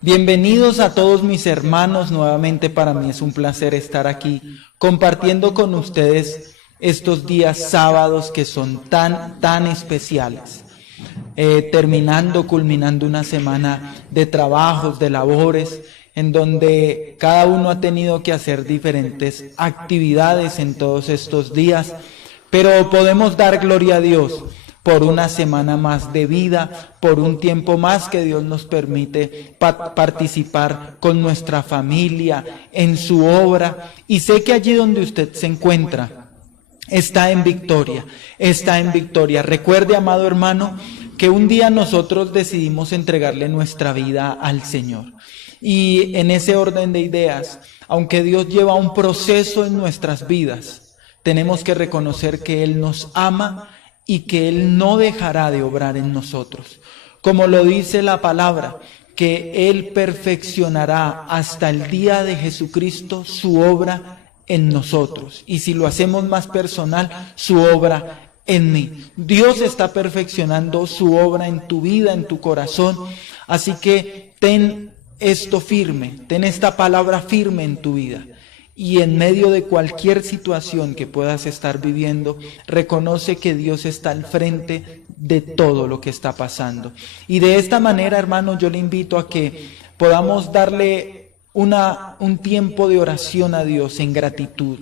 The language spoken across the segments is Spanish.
Bienvenidos a todos mis hermanos, nuevamente para mí es un placer estar aquí compartiendo con ustedes estos días sábados que son tan especiales. Culminando una semana de trabajos, de labores, en donde cada uno ha tenido que hacer diferentes actividades en todos estos días, pero podemos dar gloria a Dios por una semana más de vida, por un tiempo más que Dios nos permite participar con nuestra familia, en su obra. Y sé que allí donde usted se encuentra, está en victoria, está en victoria. Recuerde, amado hermano, que un día nosotros decidimos entregarle nuestra vida al Señor. Y en ese orden de ideas, aunque Dios lleva un proceso en nuestras vidas, tenemos que reconocer que Él nos ama y que Él no dejará de obrar en nosotros. Como lo dice la palabra, que Él perfeccionará hasta el día de Jesucristo su obra en nosotros. Y si lo hacemos más personal, su obra en mí. Dios está perfeccionando su obra en tu vida, en tu corazón. Así que ten esto firme, ten esta palabra firme en tu vida. Y en medio de cualquier situación que puedas estar viviendo, reconoce que Dios está al frente de todo lo que está pasando. Y de esta manera, hermano, yo le invito a que podamos darle un tiempo de oración a Dios en gratitud,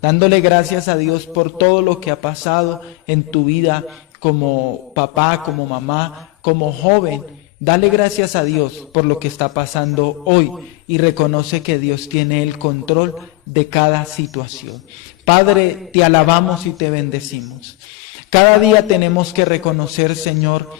dándole gracias a Dios por todo lo que ha pasado en tu vida como papá, como mamá, como joven. Dale gracias a Dios por lo que está pasando hoy y reconoce que Dios tiene el control de cada situación. Padre, te alabamos y te bendecimos. Cada día tenemos que reconocer, Señor,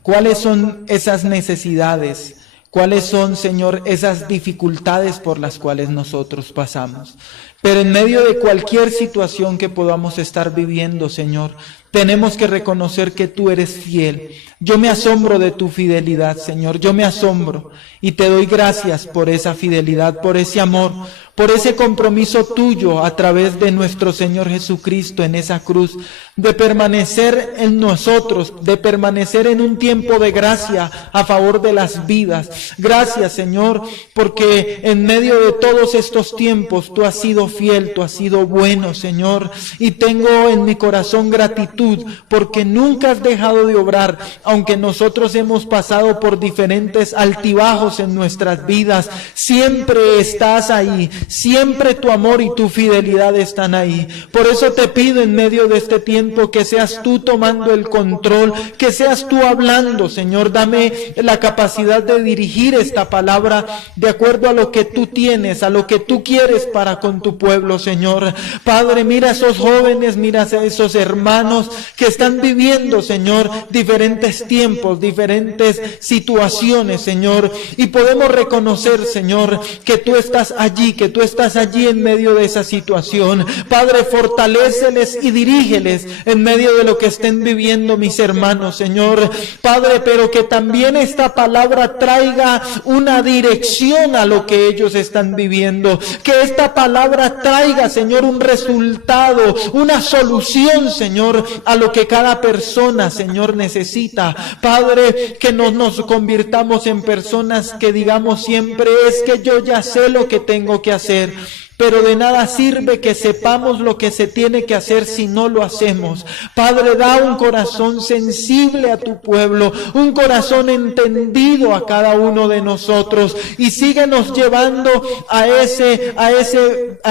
cuáles son esas necesidades, cuáles son, Señor, esas dificultades por las cuales nosotros pasamos. Pero en medio de cualquier situación que podamos estar viviendo, Señor, tenemos que reconocer que tú eres fiel. Yo me asombro de tu fidelidad, Señor, yo me asombro y te doy gracias por esa fidelidad, por ese amor, por ese compromiso tuyo a través de nuestro Señor Jesucristo en esa cruz, de permanecer en nosotros, de permanecer en un tiempo de gracia a favor de las vidas. Gracias, Señor, porque en medio de todos estos tiempos tú has sido fiel, tú has sido bueno, Señor, y tengo en mi corazón gratitud porque nunca has dejado de obrar, aunque nosotros hemos pasado por diferentes altibajos en nuestras vidas. Siempre estás ahí, siempre tu amor y tu fidelidad están ahí. Por eso te pido en medio de este tiempo que seas tú tomando el control, que seas tú hablando, Señor. Dame la capacidad de dirigir esta palabra de acuerdo a lo que tú tienes, a lo que tú quieres para con tu pueblo, Señor. Padre, mira a esos jóvenes, mira a esos hermanos que están viviendo, Señor, diferentes tiempos, diferentes situaciones, Señor, y podemos reconocer, Señor, que tú estás allí, en medio de esa situación. Padre, fortaléceles y dirígeles en medio de lo que estén viviendo mis hermanos, Señor. Padre, pero que también esta palabra traiga una dirección a lo que ellos están viviendo, que esta palabra traiga, Señor, un resultado, una solución, Señor, a lo que cada persona, Señor, necesita. Padre, que no nos convirtamos en personas que digamos siempre es que yo ya sé lo que tengo que hacer. Pero de nada sirve que sepamos lo que se tiene que hacer si no lo hacemos. Padre, da un corazón sensible a tu pueblo, un corazón entendido a cada uno de nosotros, y síguenos llevando a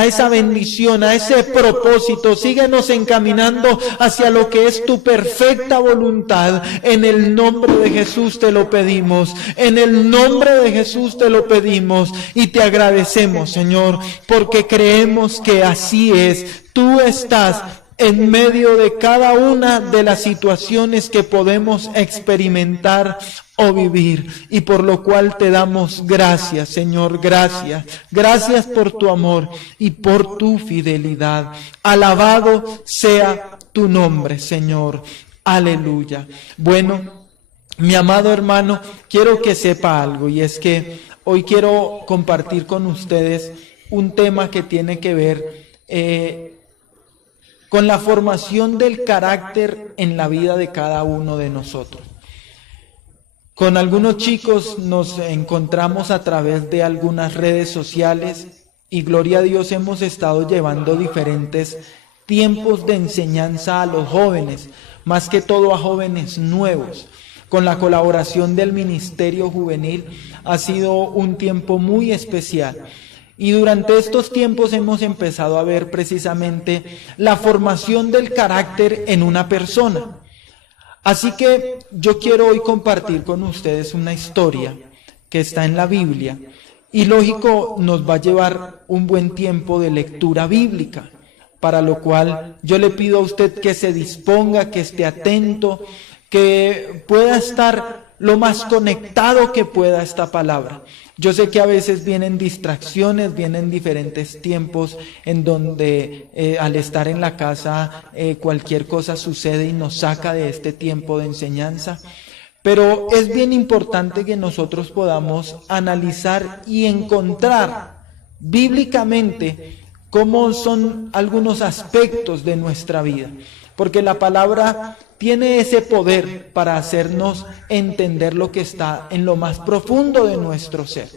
esa bendición, a ese propósito. Síguenos encaminando hacia lo que es tu perfecta voluntad. En el nombre de Jesús te lo pedimos. En el nombre de Jesús te lo pedimos y te agradecemos, Señor, porque creemos que así es. Tú estás en medio de cada una de las situaciones que podemos experimentar o vivir, y por lo cual te damos gracias, Señor, gracias. Gracias por tu amor y por tu fidelidad. Alabado sea tu nombre, Señor. Aleluya. Bueno, mi amado hermano, quiero que sepa algo, y es que hoy quiero compartir con ustedes un tema que tiene que ver con la formación del carácter en la vida de cada uno de nosotros. Con algunos chicos nos encontramos a través de algunas redes sociales y gloria a Dios hemos estado llevando diferentes tiempos de enseñanza a los jóvenes, más que todo a jóvenes nuevos. Con la colaboración del Ministerio Juvenil ha sido un tiempo muy especial. Y durante estos tiempos hemos empezado a ver precisamente la formación del carácter en una persona. Así que yo quiero hoy compartir con ustedes una historia que está en la Biblia y lógico nos va a llevar un buen tiempo de lectura bíblica, para lo cual yo le pido a usted que se disponga, que esté atento, que pueda estar lo más conectado que pueda a esta palabra. Yo sé que a veces vienen distracciones, vienen diferentes tiempos en donde al estar en la casa cualquier cosa sucede y nos saca de este tiempo de enseñanza. Pero es bien importante que nosotros podamos analizar y encontrar bíblicamente cómo son algunos aspectos de nuestra vida. Porque la palabra tiene ese poder para hacernos entender lo que está en lo más profundo de nuestro ser.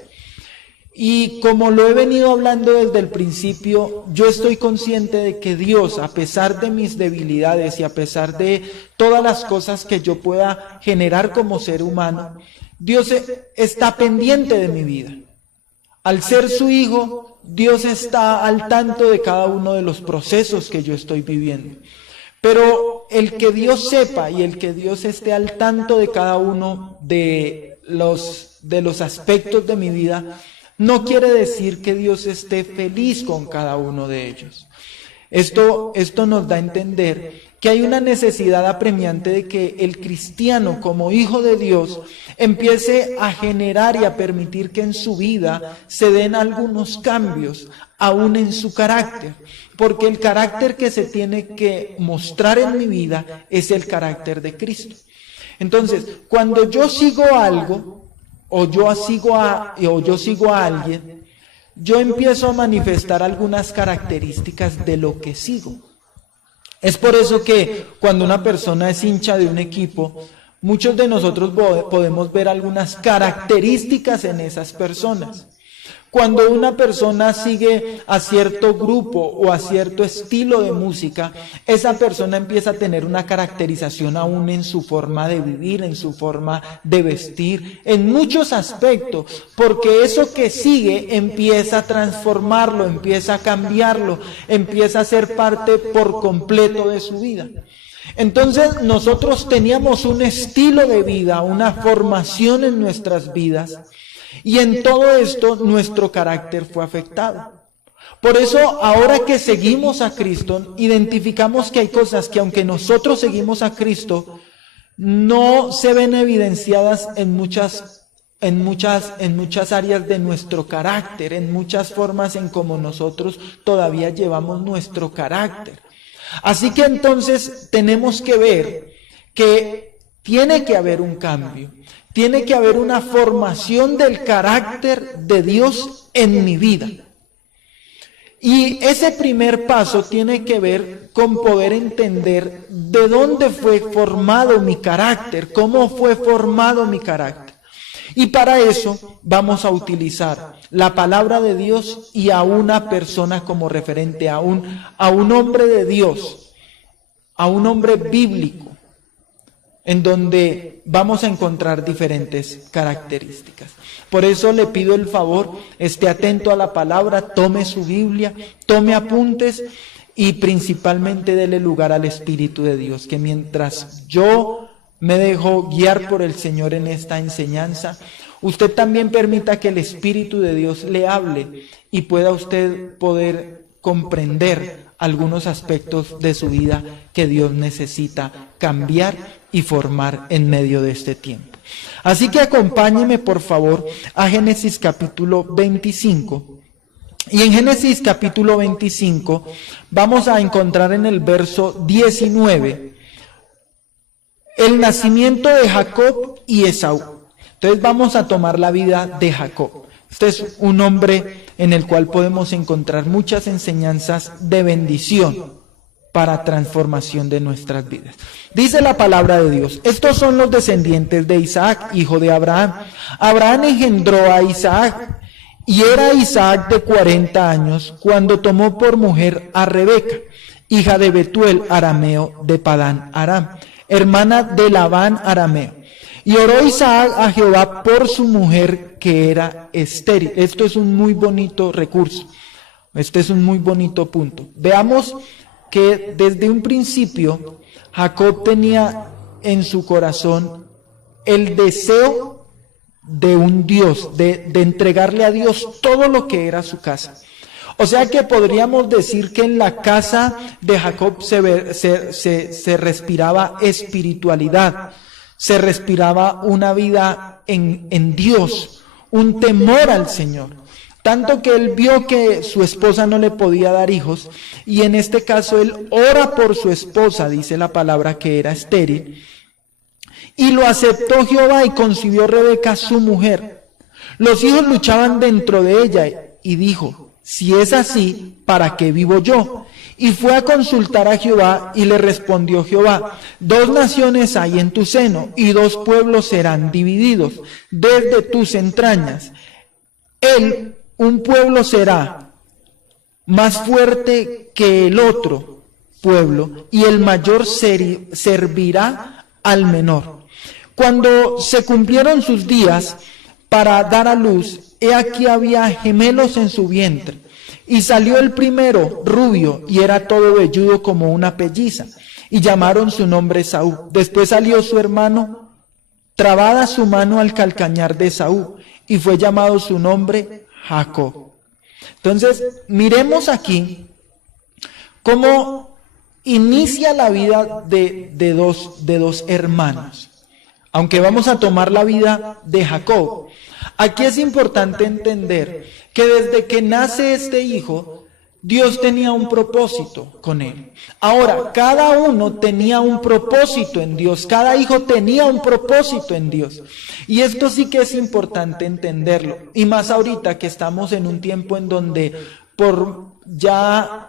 Y como lo he venido hablando desde el principio, yo estoy consciente de que Dios, a pesar de mis debilidades y a pesar de todas las cosas que yo pueda generar como ser humano, Dios está pendiente de mi vida. Al ser su hijo, Dios está al tanto de cada uno de los procesos que yo estoy viviendo. Pero el que Dios sepa y el que Dios esté al tanto de cada uno de los aspectos de mi vida, no quiere decir que Dios esté feliz con cada uno de ellos. Esto nos da a entender que hay una necesidad apremiante de que el cristiano, como hijo de Dios, empiece a generar y a permitir que en su vida se den algunos cambios, aún en su carácter. Porque el carácter que se tiene que mostrar en mi vida es el carácter de Cristo. Entonces, cuando yo sigo algo, o yo sigo a alguien, yo empiezo a manifestar algunas características de lo que sigo. Es por eso que cuando una persona es hincha de un equipo, muchos de nosotros podemos ver algunas características en esas personas. Cuando una persona sigue a cierto grupo o a cierto estilo de música, esa persona empieza a tener una caracterización aún en su forma de vivir, en su forma de vestir, en muchos aspectos, porque eso que sigue empieza a transformarlo, empieza a cambiarlo, empieza a ser parte por completo de su vida. Entonces nosotros teníamos un estilo de vida, una formación en nuestras vidas, y en todo esto nuestro carácter fue afectado. Por eso ahora que seguimos a Cristo, identificamos que hay cosas que aunque nosotros seguimos a Cristo, no se ven evidenciadas en muchas áreas de nuestro carácter, en muchas formas en cómo nosotros todavía llevamos nuestro carácter. Así que entonces tenemos que ver que tiene que haber un cambio. Tiene que haber una formación del carácter de Dios en mi vida. Y ese primer paso tiene que ver con poder entender de dónde fue formado mi carácter, cómo fue formado mi carácter. Y para eso vamos a utilizar la palabra de Dios y a una persona como referente, a un hombre de Dios, a un hombre bíblico, en donde vamos a encontrar diferentes características. Por eso le pido el favor, esté atento a la palabra, tome su Biblia, tome apuntes y principalmente dele lugar al Espíritu de Dios, que mientras yo me dejo guiar por el Señor en esta enseñanza, usted también permita que el Espíritu de Dios le hable y pueda usted poder comprender algunos aspectos de su vida que Dios necesita cambiar y formar en medio de este tiempo. Así que acompáñeme por favor a Génesis capítulo 25. Y en Génesis capítulo 25 vamos a encontrar en el verso 19 el nacimiento de Jacob y Esaú. Entonces vamos a tomar la vida de Jacob. Este es un hombre en el cual podemos encontrar muchas enseñanzas de bendición. para transformación de nuestras vidas. Dice la palabra de Dios: estos son los descendientes de Isaac, hijo de Abraham. Abraham engendró a Isaac, y era Isaac de 40 años cuando tomó por mujer a Rebeca, hija de Betuel arameo de Padán Aram, hermana de Labán arameo. Y oró Isaac a Jehová por su mujer, que era estéril. Esto es un muy bonito recurso. Este es un muy bonito punto. Veamos que desde un principio Jacob tenía en su corazón el deseo de un Dios, de entregarle a Dios todo lo que era su casa. O sea que podríamos decir que en la casa de Jacob se respiraba espiritualidad, se respiraba una vida en Dios, un temor al Señor. Tanto que él vio que su esposa no le podía dar hijos, y en este caso él ora por su esposa, dice la palabra que era estéril, y lo aceptó Jehová y concibió Rebeca su mujer. Los hijos luchaban dentro de ella, y dijo: si es así, ¿para qué vivo yo? Y fue a consultar a Jehová, y le respondió Jehová: 2 naciones hay en tu seno, y 2 pueblos serán divididos desde tus entrañas. Un pueblo será más fuerte que el otro pueblo, y el mayor servirá al menor. Cuando se cumplieron sus días para dar a luz, he aquí había gemelos en su vientre. Y salió el primero, rubio, y era todo velludo como una pelliza, y llamaron su nombre Esaú. Después salió su hermano, trabada su mano al calcañar de Esaú, y fue llamado su nombre Jacob. Entonces, miremos aquí cómo inicia la vida de dos hermanos. Aunque vamos a tomar la vida de Jacob, aquí es importante entender que desde que nace este hijo, Dios tenía un propósito con él. Ahora, cada uno tenía un propósito en Dios, cada hijo tenía un propósito en Dios. Y esto sí que es importante entenderlo. Y más ahorita que estamos en un tiempo en donde por ya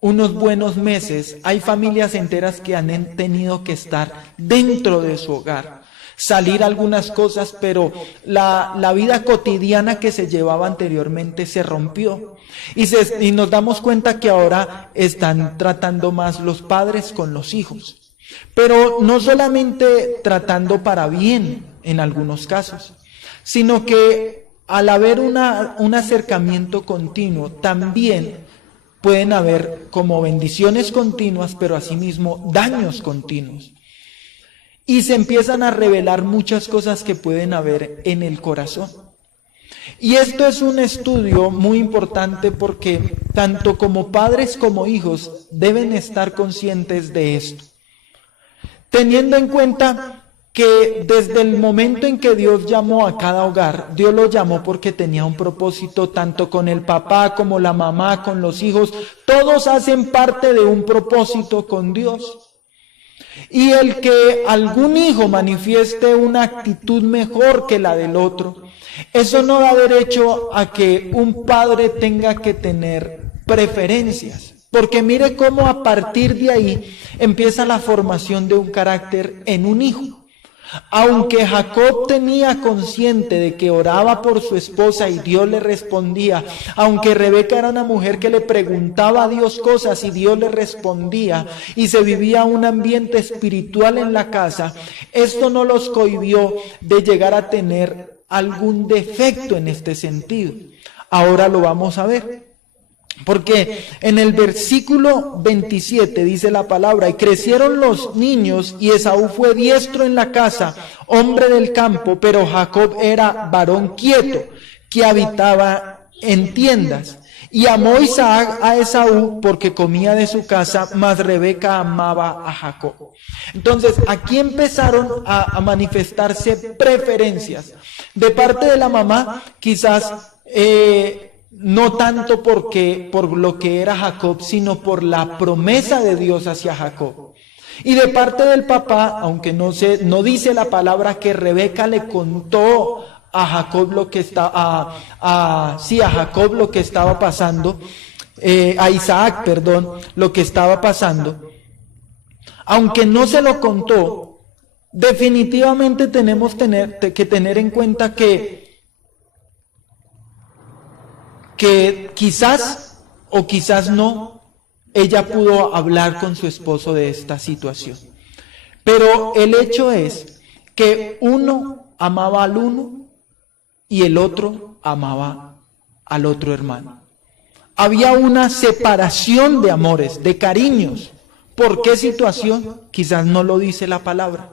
unos buenos meses hay familias enteras que han tenido que estar dentro de su hogar. Salir algunas cosas, pero la vida cotidiana que se llevaba anteriormente se rompió. Y nos damos cuenta que ahora están tratando más los padres con los hijos. Pero no solamente tratando para bien en algunos casos, sino que al haber un acercamiento continuo, también pueden haber como bendiciones continuas, pero asimismo daños continuos. Y se empiezan a revelar muchas cosas que pueden haber en el corazón. Y esto es un estudio muy importante porque tanto como padres como hijos deben estar conscientes de esto. Teniendo en cuenta que desde el momento en que Dios llamó a cada hogar, Dios lo llamó porque tenía un propósito, tanto con el papá como la mamá, con los hijos, todos hacen parte de un propósito con Dios. Y el que algún hijo manifieste una actitud mejor que la del otro, eso no da derecho a que un padre tenga que tener preferencias. Porque mire cómo a partir de ahí empieza la formación de un carácter en un hijo. Aunque Jacob tenía consciente de que oraba por su esposa y Dios le respondía, aunque Rebeca era una mujer que le preguntaba a Dios cosas y Dios le respondía, y se vivía un ambiente espiritual en la casa, esto no los cohibió de llegar a tener algún defecto en este sentido. Ahora lo vamos a ver. Porque en el versículo 27 dice la palabra: y crecieron los niños, y Esaú fue diestro en la casa, hombre del campo, pero Jacob era varón quieto, que habitaba en tiendas. Y amó Isaac a Esaú porque comía de su casa, mas Rebeca amaba a Jacob. Entonces, aquí empezaron a manifestarse preferencias. De parte de la mamá, quizás no tanto por lo que era Jacob, sino por la promesa de Dios hacia Jacob. Y de parte del papá, aunque no dice la palabra que Rebeca le contó a Jacob lo que estaba pasando, a Isaac, lo que estaba pasando, aunque no se lo contó, definitivamente tenemos que tener en cuenta que quizás o quizás no, ella pudo hablar con su esposo de esta situación. Pero el hecho es que uno amaba al uno y el otro amaba al otro hermano. Había una separación de amores, de cariños. ¿Por qué situación? Quizás no lo dice la palabra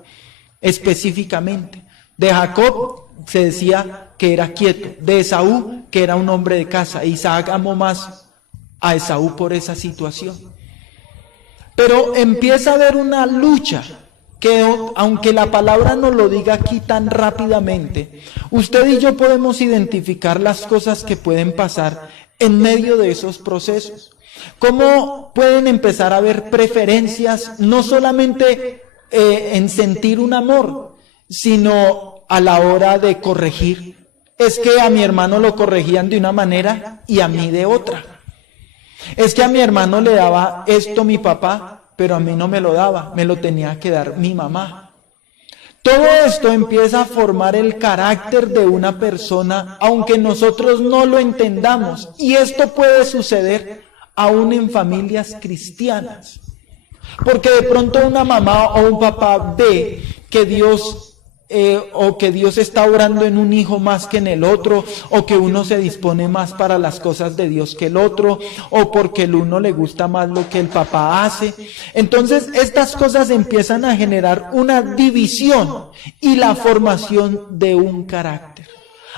específicamente. De Jacob se decía que era quieto, de Esaú que era un hombre de casa. Isaac amó más a Esaú por esa situación. Pero empieza a haber una lucha que, aunque la palabra no lo diga aquí tan rápidamente, usted y yo podemos identificar las cosas que pueden pasar en medio de esos procesos. ¿Cómo pueden empezar a haber preferencias, no solamente en sentir un amor, sino a la hora de corregir? Es que a mi hermano lo corregían de una manera y a mí de otra. Es que a mi hermano le daba esto mi papá, pero a mí no me lo daba, me lo tenía que dar mi mamá. Todo esto empieza a formar el carácter de una persona, aunque nosotros no lo entendamos. Y esto puede suceder aún en familias cristianas. Porque de pronto una mamá o un papá ve que Dios está obrando en un hijo más que en el otro, o que uno se dispone más para las cosas de Dios que el otro, o porque el uno le gusta más lo que el papá hace. Entonces estas cosas empiezan a generar una división y la formación de un carácter.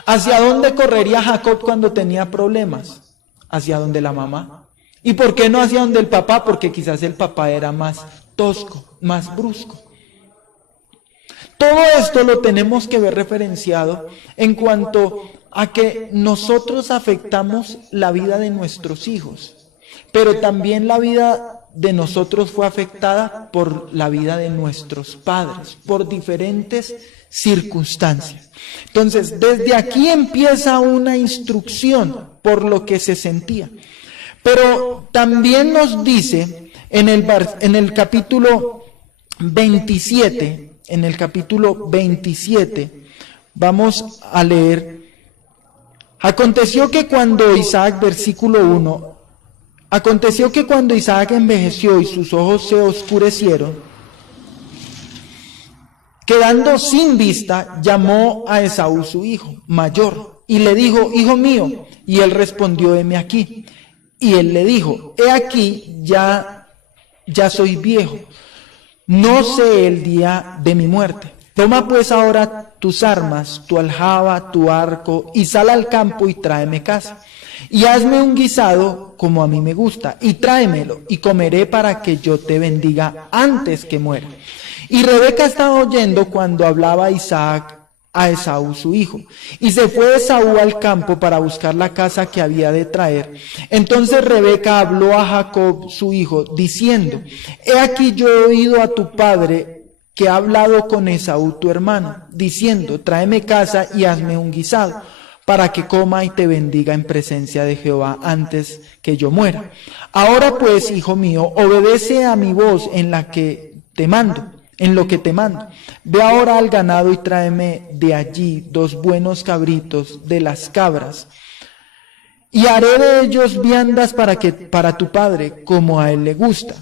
¿Hacia dónde correría Jacob cuando tenía problemas? Hacia donde la mamá. ¿Y por qué no hacia donde el papá? Porque quizás el papá era más tosco, más brusco. Todo esto lo tenemos que ver referenciado en cuanto a que nosotros afectamos la vida de nuestros hijos, pero también la vida de nosotros fue afectada por la vida de nuestros padres, por diferentes circunstancias. Entonces, desde aquí empieza una instrucción por lo que se sentía. Pero también nos dice en el capítulo 27, vamos a leer: aconteció que cuando Isaac, versículo 1, aconteció que cuando Isaac envejeció y sus ojos se oscurecieron, quedando sin vista, llamó a Esaú su hijo mayor y le dijo: hijo mío. Y él respondió: heme aquí. Y él le dijo: he aquí, ya soy viejo, no sé el día de mi muerte. Toma pues ahora tus armas, tu aljaba, tu arco, y sal al campo y tráeme caza. Y hazme un guisado como a mí me gusta, y tráemelo, y comeré para que yo te bendiga antes que muera. Y Rebeca estaba oyendo cuando hablaba Isaac a Esaú su hijo. Y se fue Esaú al campo para buscar la caza que había de traer. Entonces Rebeca habló a Jacob su hijo, diciendo: he aquí, yo he oído a tu padre que ha hablado con Esaú tu hermano, diciendo: tráeme caza y hazme un guisado, para que coma y te bendiga en presencia de Jehová antes que yo muera. Ahora pues, hijo mío, obedece a mi voz en lo que te mando. Ve ahora al ganado y tráeme de allí 2 buenos cabritos de las cabras, y haré de ellos viandas para tu padre, como a él le gusta.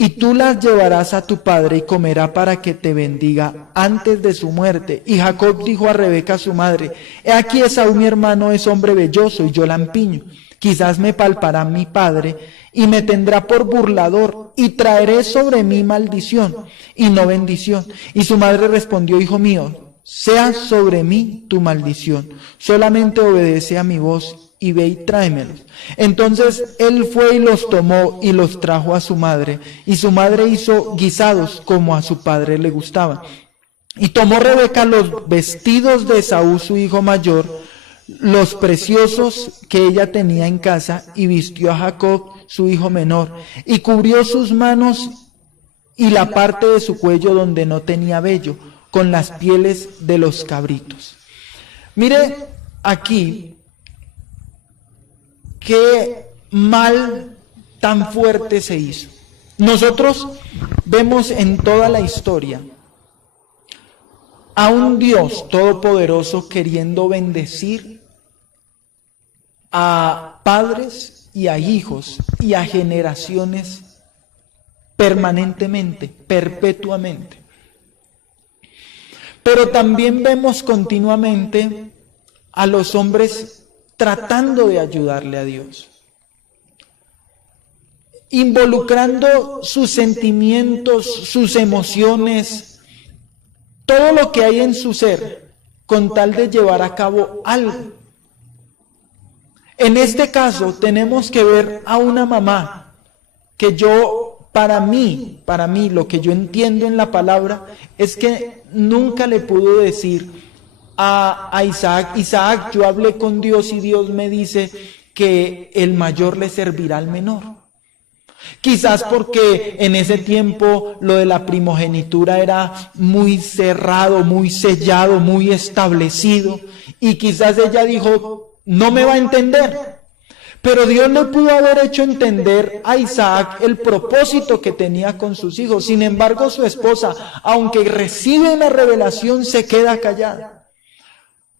Y tú las llevarás a tu padre y comerá para que te bendiga antes de su muerte. Y Jacob dijo a Rebeca su madre: he aquí, Esaú mi hermano es hombre velloso y yo lampiño. Quizás me palpará mi padre y me tendrá por burlador, y traeré sobre mí maldición y no bendición. Y su madre respondió: hijo mío, sea sobre mí tu maldición, solamente obedece a mi voz y ve y tráemelos. Entonces él fue y los tomó y los trajo a su madre, y su madre hizo guisados como a su padre le gustaba. Y tomó Rebeca los vestidos de Esaú su hijo mayor, los preciosos que ella tenía en casa, y vistió a Jacob su hijo menor, y cubrió sus manos y la parte de su cuello donde no tenía vello, con las pieles de los cabritos. Mire aquí que mal tan fuerte se hizo. Nosotros vemos en toda la historia a un Dios todopoderoso queriendo bendecir a padres y a hijos y a generaciones permanentemente, perpetuamente. Pero también vemos continuamente a los hombres tratando de ayudarle a Dios, involucrando sus sentimientos, sus emociones, todo lo que hay en su ser, con tal de llevar a cabo algo. En este caso tenemos que ver a una mamá que para mí, lo que yo entiendo en la palabra es que nunca le pudo decir a Isaac, yo hablé con Dios y Dios me dice que el mayor le servirá al menor. Quizás porque en ese tiempo lo de la primogenitura era muy cerrado, muy sellado, muy establecido, y quizás ella dijo, no me va a entender. Pero Dios le pudo haber hecho entender a Isaac el propósito que tenía con sus hijos. Sin embargo, su esposa, aunque recibe una revelación, se queda callada.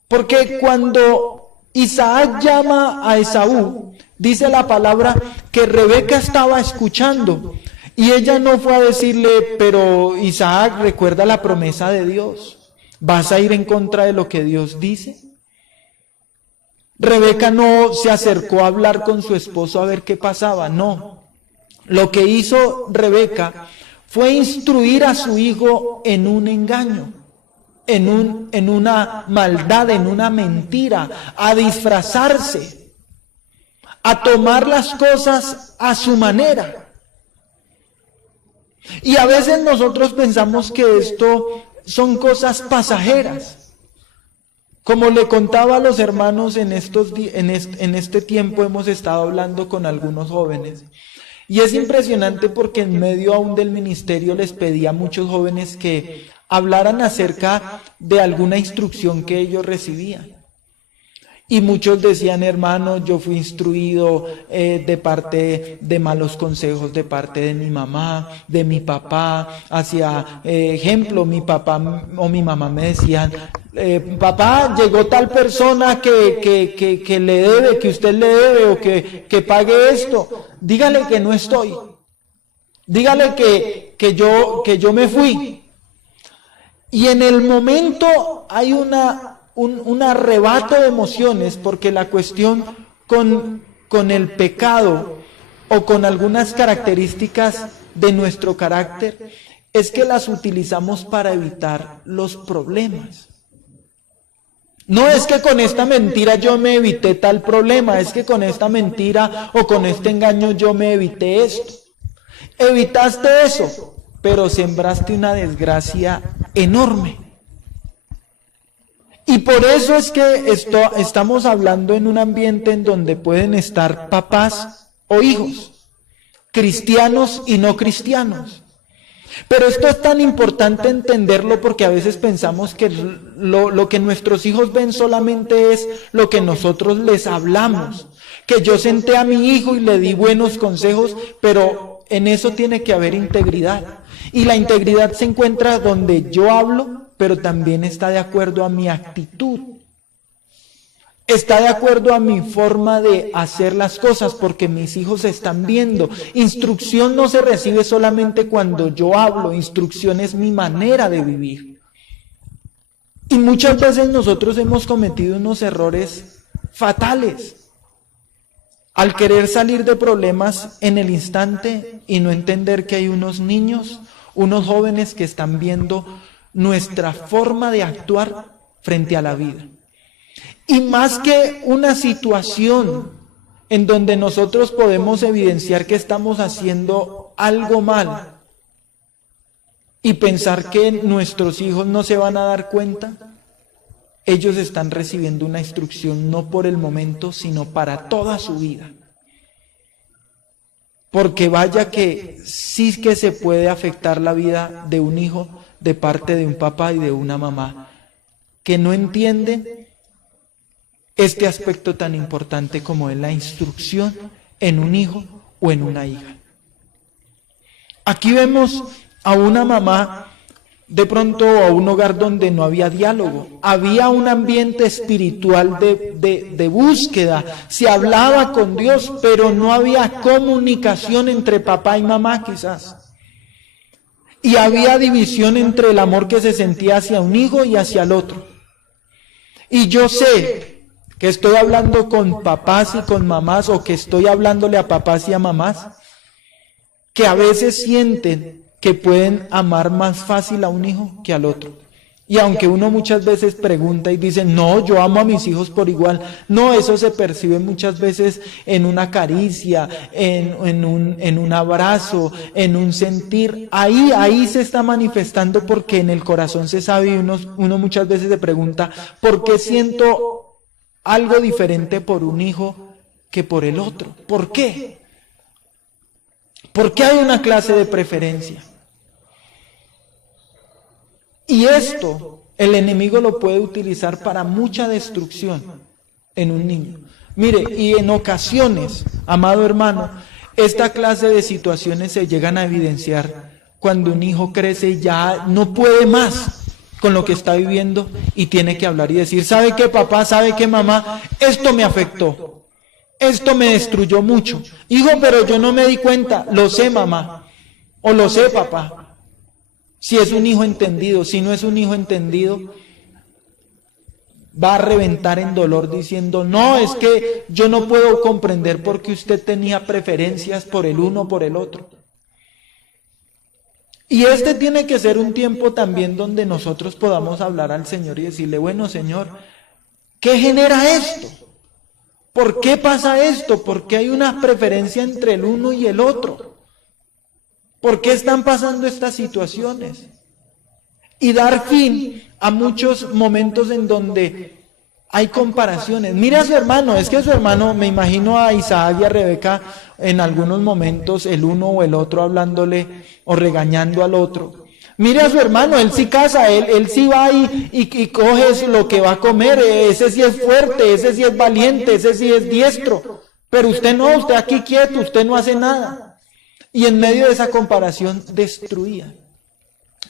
Porque cuando Isaac llama a Esaú, dice la palabra que Rebeca estaba escuchando y ella no fue a decirle, pero Isaac, recuerda la promesa de Dios, ¿vas a ir en contra de lo que Dios dice? Rebeca no se acercó a hablar con su esposo a ver qué pasaba, no. Lo que hizo Rebeca fue instruir a su hijo en un engaño, en una maldad, en una mentira, a disfrazarse, a tomar las cosas a su manera. Y a veces nosotros pensamos que esto son cosas pasajeras. Como le contaba a los hermanos en este tiempo hemos estado hablando con algunos jóvenes. Y es impresionante porque en medio aún del ministerio les pedí a muchos jóvenes que hablaran acerca de alguna instrucción que ellos recibían. Y muchos decían, hermano, yo fui instruido de parte de malos consejos, de parte de mi mamá, de mi papá. Hacia ejemplo, mi papá o mi mamá me decían, papá, llegó tal persona que le debe, que usted le debe o que pague esto. Dígale que no estoy. Dígale que yo me fui. Y en el momento hay un arrebato de emociones, porque la cuestión con el pecado o con algunas características de nuestro carácter es que las utilizamos para evitar los problemas. No es que con esta mentira yo me evité tal problema, es que con esta mentira o con este engaño yo me evité esto. Evitaste eso, pero sembraste una desgracia enorme. Y por eso es que estamos hablando en un ambiente en donde pueden estar papás o hijos, cristianos y no cristianos. Pero esto es tan importante entenderlo porque a veces pensamos que lo que nuestros hijos ven solamente es lo que nosotros les hablamos. Que yo senté a mi hijo y le di buenos consejos, pero en eso tiene que haber integridad. Y la integridad se encuentra donde yo hablo, pero también está de acuerdo a mi actitud. Está de acuerdo a mi forma de hacer las cosas, porque mis hijos están viendo. Instrucción no se recibe solamente cuando yo hablo, instrucción es mi manera de vivir. Y muchas veces nosotros hemos cometido unos errores fatales al querer salir de problemas en el instante y no entender que hay unos niños, unos jóvenes que están viendo nuestra forma de actuar frente a la vida. Y más que una situación en donde nosotros podemos evidenciar que estamos haciendo algo mal y pensar que nuestros hijos no se van a dar cuenta, ellos están recibiendo una instrucción no por el momento, sino para toda su vida. Porque vaya que sí que se puede afectar la vida de un hijo de parte de un papá y de una mamá que no entiende este aspecto tan importante como es la instrucción en un hijo o en una hija. Aquí vemos a una mamá, de pronto a un hogar donde no había diálogo, había un ambiente espiritual de búsqueda, se hablaba con Dios, pero no había comunicación entre papá y mamá quizás. Y había división entre el amor que se sentía hacia un hijo y hacia el otro. Y yo sé que estoy hablando con papás y con mamás, o que estoy hablándole a papás y a mamás, que a veces sienten que pueden amar más fácil a un hijo que al otro. Y aunque uno muchas veces pregunta y dice, no, yo amo a mis hijos por igual, no, eso se percibe muchas veces en una caricia, en un abrazo, en un sentir. Ahí se está manifestando, porque en el corazón se sabe, y uno muchas veces se pregunta, ¿por qué siento algo diferente por un hijo que por el otro? ¿Por qué? ¿Por qué hay una clase de preferencia? Y esto, el enemigo lo puede utilizar para mucha destrucción en un niño. Mire, y en ocasiones, amado hermano, esta clase de situaciones se llegan a evidenciar cuando un hijo crece y ya no puede más con lo que está viviendo y tiene que hablar y decir, ¿sabe qué, papá? ¿Sabe qué, mamá? Esto me afectó. Esto me destruyó mucho. Hijo, pero yo no me di cuenta. Lo sé, mamá. O lo sé, papá. Si es un hijo entendido. Si no es un hijo entendido, va a reventar en dolor diciendo, no, es que yo no puedo comprender por qué usted tenía preferencias por el uno o por el otro. Y este tiene que ser un tiempo también donde nosotros podamos hablar al Señor y decirle, bueno, Señor, ¿qué genera esto? ¿Por qué pasa esto? ¿Por qué hay una preferencia entre el uno y el otro? ¿Por qué están pasando estas situaciones? Y dar fin a muchos momentos en donde hay comparaciones. Mira a su hermano, es que su hermano, me imagino a Isaac y a Rebeca en algunos momentos, el uno o el otro hablándole o regañando al otro. Mire a su hermano, él sí caza, él sí va y coge lo que va a comer, ese sí es fuerte, ese sí es valiente, ese sí es diestro. Pero usted no, usted aquí quieto, usted no hace nada. Y en medio de esa comparación destruía,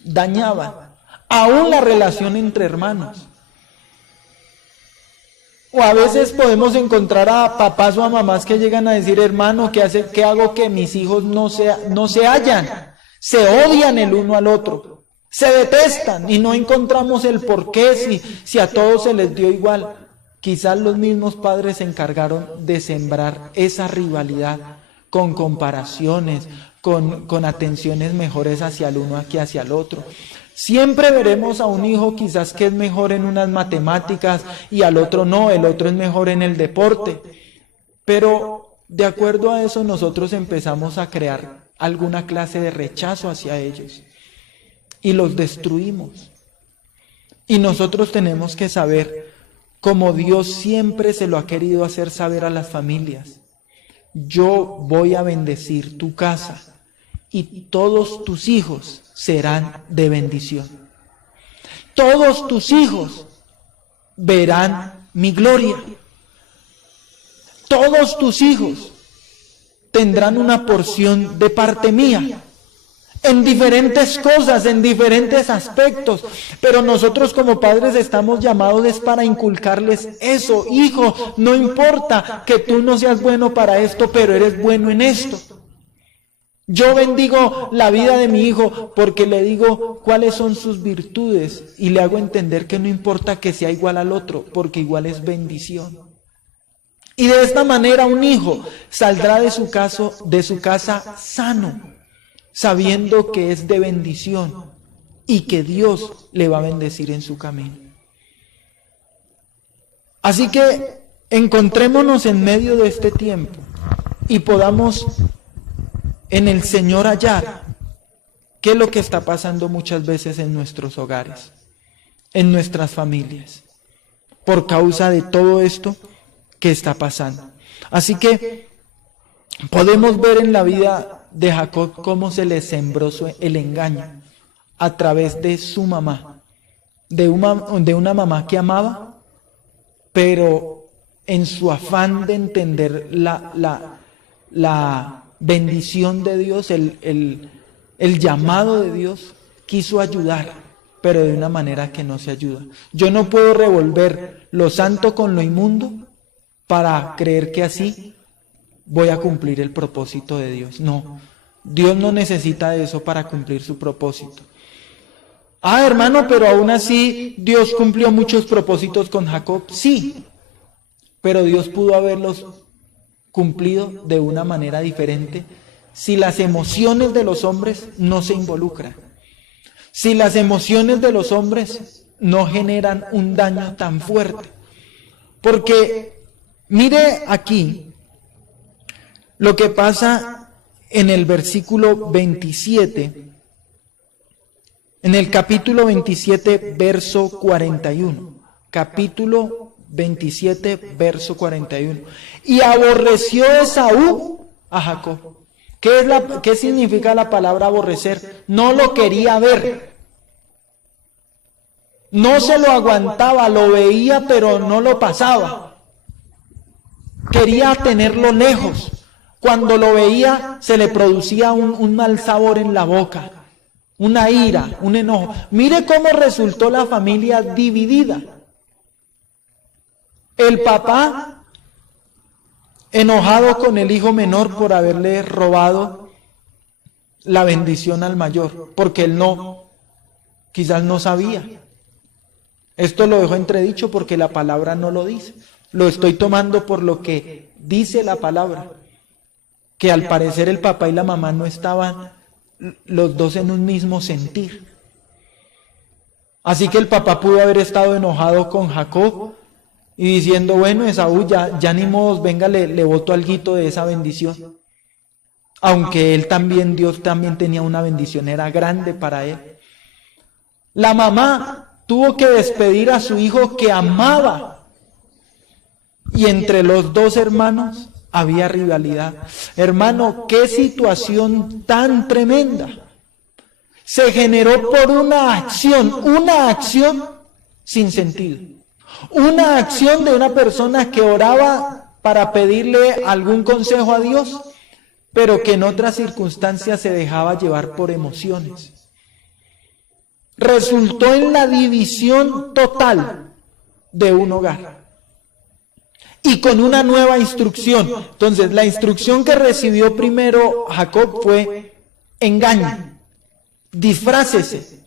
dañaba, aún la relación entre hermanos. O a veces podemos encontrar a papás o a mamás que llegan a decir, hermano, ¿qué hago que mis hijos no se hallan? Se odian el uno al otro, se detestan y no encontramos el porqué si a todos se les dio igual. Quizás los mismos padres se encargaron de sembrar esa rivalidad con comparaciones, con atenciones mejores hacia el uno que hacia el otro. Siempre veremos a un hijo quizás que es mejor en unas matemáticas y al otro no, el otro es mejor en el deporte. Pero de acuerdo a eso nosotros empezamos a crear alguna clase de rechazo hacia ellos y los destruimos. Y nosotros tenemos que saber, como Dios siempre se lo ha querido hacer saber a las familias, yo voy a bendecir tu casa y todos tus hijos serán de bendición. Todos tus hijos verán mi gloria. Todos tus hijos tendrán una porción de parte mía, en diferentes cosas, en diferentes aspectos, pero nosotros como padres estamos llamados es para inculcarles eso. Hijo, no importa que tú no seas bueno para esto, pero eres bueno en esto. Yo bendigo la vida de mi hijo porque le digo cuáles son sus virtudes y le hago entender que no importa que sea igual al otro, porque igual es bendición. Y de esta manera un hijo saldrá de su casa sano, sabiendo que es de bendición y que Dios le va a bendecir en su camino. Así que encontrémonos en medio de este tiempo y podamos en el Señor hallar qué es lo que está pasando muchas veces en nuestros hogares, en nuestras familias, por causa de todo esto que está pasando. Así que podemos ver en la vida de Jacob cómo se le sembró el engaño a través de su mamá, de una mamá que amaba, pero en su afán de entender la bendición de Dios, el llamado de Dios, quiso ayudar, pero de una manera que no se ayuda. Yo no puedo revolver lo santo con lo inmundo para creer que así voy a cumplir el propósito de Dios. No, Dios no necesita de eso para cumplir su propósito. Ah, hermano, pero aún así Dios cumplió muchos propósitos con Jacob. Sí, pero Dios pudo haberlos cumplido de una manera diferente si las emociones de los hombres no se involucran. Si las emociones de los hombres no generan un daño tan fuerte. Porque mire aquí lo que pasa en el versículo 27, en el capítulo 27, verso 41. Capítulo 27, verso 41. Y aborreció Esaú a Jacob. ¿Qué significa la palabra aborrecer? No lo quería ver. No se lo aguantaba, lo veía pero no lo pasaba. Quería tenerlo lejos. Cuando lo veía se le producía un mal sabor en la boca, una ira, un enojo. Mire cómo resultó la familia dividida. El papá enojado con el hijo menor por haberle robado la bendición al mayor, porque él quizás no sabía. Esto lo dejo entredicho porque la palabra no lo dice. Lo estoy tomando por lo que dice la palabra, que al parecer el papá y la mamá no estaban los dos en un mismo sentir. Así que el papá pudo haber estado enojado con Jacob y diciendo, bueno, Esaú, ya ni modo, venga, le boto alguito de esa bendición. Aunque Dios también tenía una bendición, era grande para él. La mamá tuvo que despedir a su hijo que amaba. Y entre los dos hermanos había rivalidad. Hermano, qué situación tan tremenda. Se generó por una acción sin sentido. Una acción de una persona que oraba para pedirle algún consejo a Dios, pero que en otras circunstancias se dejaba llevar por emociones. Resultó en la división total de un hogar. Y con una nueva instrucción. Entonces, la instrucción que recibió primero Jacob fue: engañe, disfrácese,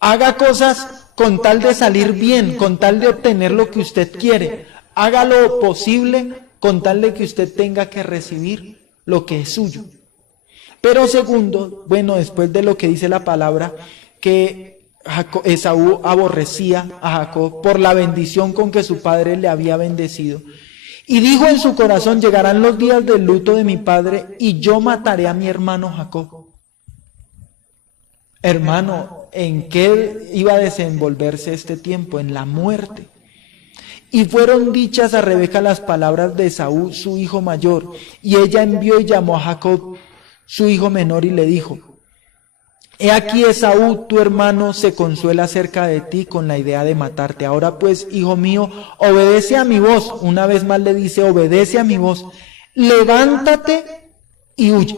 haga cosas con tal de salir bien, con tal de obtener lo que usted quiere. Haga lo posible con tal de que usted tenga que recibir lo que es suyo. Pero segundo, bueno, después de lo que dice la palabra, que Esaú aborrecía a Jacob por la bendición con que su padre le había bendecido. Y dijo en su corazón: llegarán los días del luto de mi padre y yo mataré a mi hermano Jacob. Hermano, ¿en qué iba a desenvolverse este tiempo? En la muerte. Y fueron dichas a Rebeca las palabras de Esaú, su hijo mayor, y ella envió y llamó a Jacob, su hijo menor, y le dijo: he aquí Esaú, tu hermano, se consuela acerca de ti con la idea de matarte. Ahora pues, hijo mío, obedece a mi voz. Una vez más le dice: obedece a mi voz. Levántate y huye.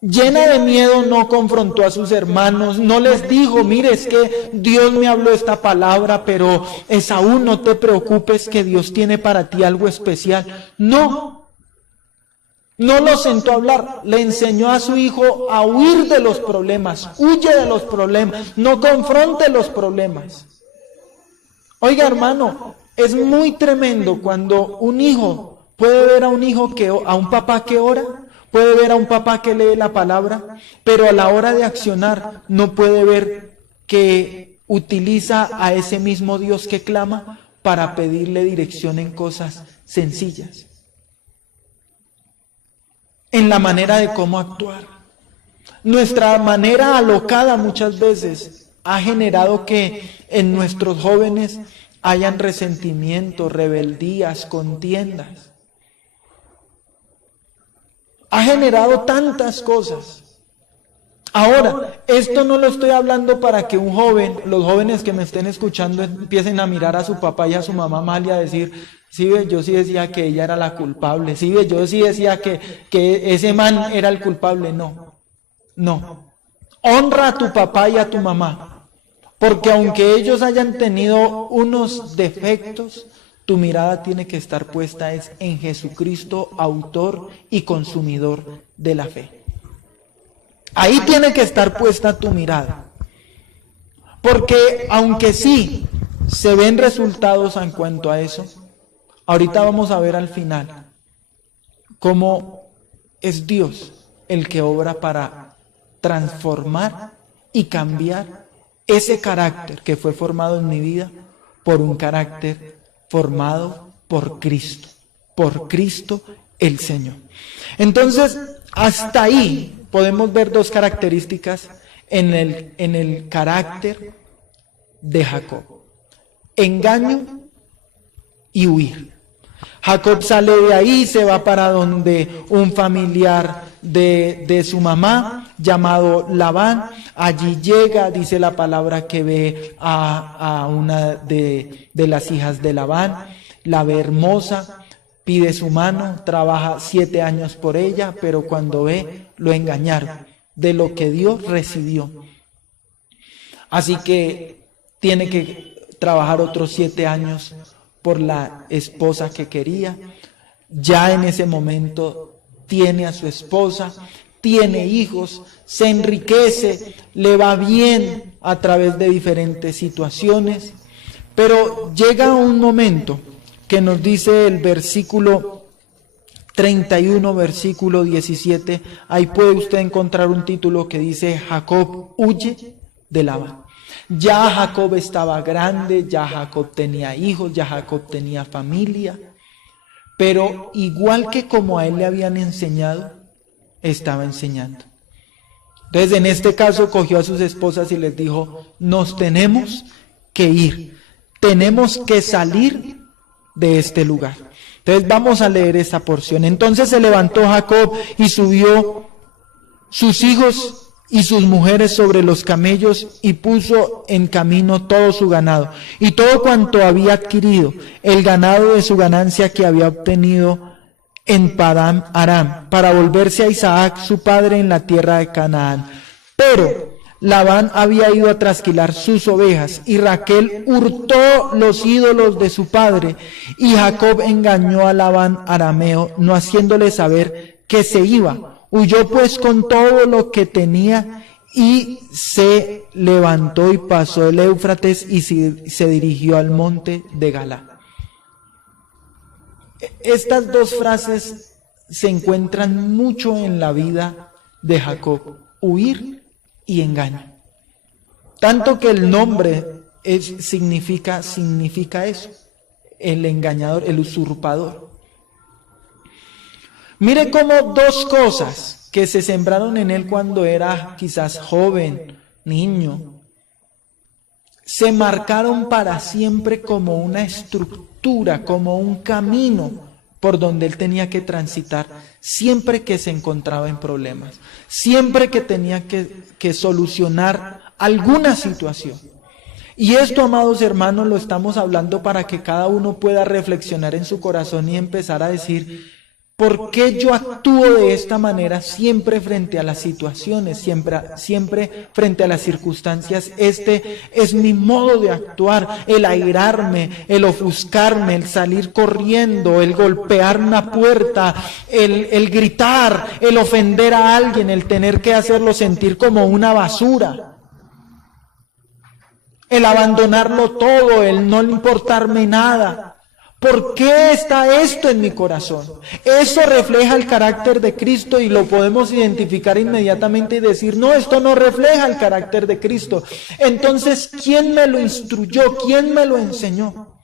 Llena de miedo, no confrontó a sus hermanos, no les dijo: mire, es que Dios me habló esta palabra, pero Esaú, no te preocupes, que Dios tiene para ti algo especial. No lo sentó a hablar, le enseñó a su hijo a huir de los problemas. Huye de los problemas, no confronte los problemas. Oiga, hermano, es muy tremendo cuando un hijo puede ver a un papá que ora, puede ver a un papá que lee la palabra, pero a la hora de accionar no puede ver que utiliza a ese mismo Dios que clama para pedirle dirección en cosas sencillas, en la manera de cómo actuar. Nuestra manera alocada muchas veces ha generado que en nuestros jóvenes hayan resentimientos, rebeldías, contiendas. Ha generado tantas cosas Ahora, esto no lo estoy hablando para que un joven, los jóvenes que me estén escuchando empiecen a mirar a su papá y a su mamá mal y a decir, sí ve, yo sí decía que ella era la culpable, sí ve, yo sí decía que ese man era el culpable. No. Honra a tu papá y a tu mamá, porque aunque ellos hayan tenido unos defectos, tu mirada tiene que estar puesta es en Jesucristo, autor y consumidor de la fe. Ahí tiene que estar puesta tu mirada. Porque aunque sí se ven resultados en cuanto a eso, ahorita vamos a ver al final cómo es Dios el que obra para transformar y cambiar ese carácter que fue formado en mi vida por un carácter formado por Cristo el Señor. Entonces, hasta ahí podemos ver dos características en el carácter de Jacob: engaño y huir. Jacob sale de ahí, se va para donde un familiar de su mamá llamado Labán. Allí llega, dice la palabra, que ve a una de las hijas de Labán, la ve hermosa, pide su mano, trabaja 7 años por ella, pero cuando ve, lo engañaron. De lo que Dios recibió. Así que tiene que trabajar otros 7 años por la esposa que quería. Ya en ese momento tiene a su esposa, tiene hijos, se enriquece, le va bien a través de diferentes situaciones, pero llega un momento que nos dice el versículo 31, versículo 17, ahí puede usted encontrar un título que dice: Jacob huye de Labán. Ya Jacob estaba grande, ya Jacob tenía hijos, ya Jacob tenía familia, pero igual que como a él le habían enseñado, estaba enseñando. Entonces, en este caso, cogió a sus esposas y les dijo: nos tenemos que ir, tenemos que salir de este lugar. Entonces, vamos a leer esta porción. Entonces se levantó Jacob y subió sus hijos y sus mujeres sobre los camellos y puso en camino todo su ganado y todo cuanto había adquirido, el ganado de su ganancia que había obtenido en Padán Aram, para volverse a Isaac su padre en la tierra de Canaán. Pero Labán había ido a trasquilar sus ovejas y Raquel hurtó los ídolos de su padre, y Jacob engañó a Labán arameo, no haciéndole saber que se iba. Huyó pues con todo lo que tenía y se levantó y pasó el Éufrates y se dirigió al monte de Galá. Estas dos frases se encuentran mucho en la vida de Jacob: huir y engaño. Tanto que el nombre significa eso, el engañador, el usurpador. Mire cómo dos cosas que se sembraron en él cuando era quizás joven, niño, se marcaron para siempre como una estructura, como un camino por donde él tenía que transitar siempre que se encontraba en problemas, siempre que tenía que solucionar alguna situación. Y esto, amados hermanos, lo estamos hablando para que cada uno pueda reflexionar en su corazón y empezar a decir: ¿por qué yo actúo de esta manera siempre frente a las situaciones, siempre frente a las circunstancias? Este es mi modo de actuar: el airarme, el ofuscarme, el salir corriendo, el golpear una puerta, el gritar, el ofender a alguien, el tener que hacerlo sentir como una basura, el abandonarlo todo, el no importarme nada. ¿Por qué está esto en mi corazón? Eso refleja el carácter de Cristo y lo podemos identificar inmediatamente y decir: no, esto no refleja el carácter de Cristo. Entonces, ¿quién me lo instruyó? ¿Quién me lo enseñó?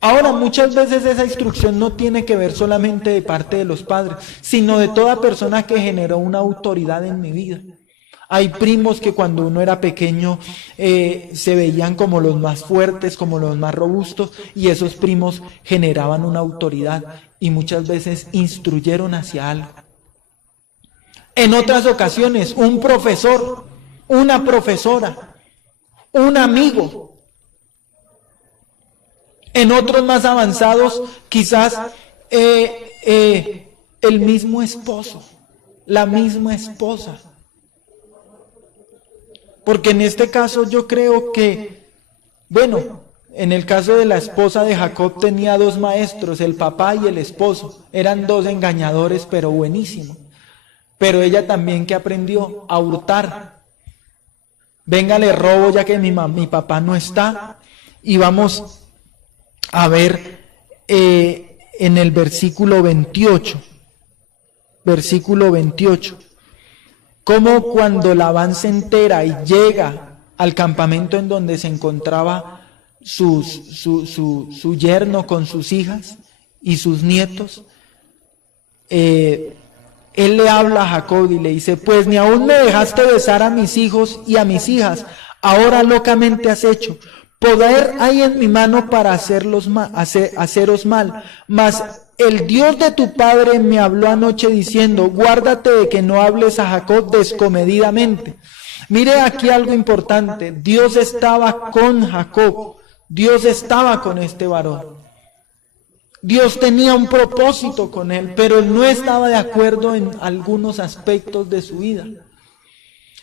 Ahora, muchas veces esa instrucción no tiene que ver solamente de parte de los padres, sino de toda persona que generó una autoridad en mi vida. Hay primos que cuando uno era pequeño se veían como los más fuertes, como los más robustos, y esos primos generaban una autoridad y muchas veces instruyeron hacia algo. En otras ocasiones, un profesor, una profesora, un amigo. En otros más avanzados, quizás el mismo esposo, la misma esposa. Porque en este caso yo creo que, bueno, en el caso de la esposa de Jacob tenía dos maestros, el papá y el esposo. Eran dos engañadores, pero buenísimos. Pero ella también que aprendió a hurtar. Venga, le robo ya que mi papá no está. Y vamos a ver en el versículo 28. Versículo 28. Cómo cuando Labán se entera y llega al campamento en donde se encontraba su yerno con sus hijas y sus nietos, él le habla a Jacob y le dice: pues ni aún me dejaste besar a mis hijos y a mis hijas, ahora locamente has hecho. Poder hay en mi mano para haceros mal, mas el Dios de tu padre me habló anoche diciendo: guárdate de que no hables a Jacob descomedidamente. Mire aquí algo importante: Dios estaba con Jacob, Dios estaba con este varón. Dios tenía un propósito con él, pero él no estaba de acuerdo en algunos aspectos de su vida.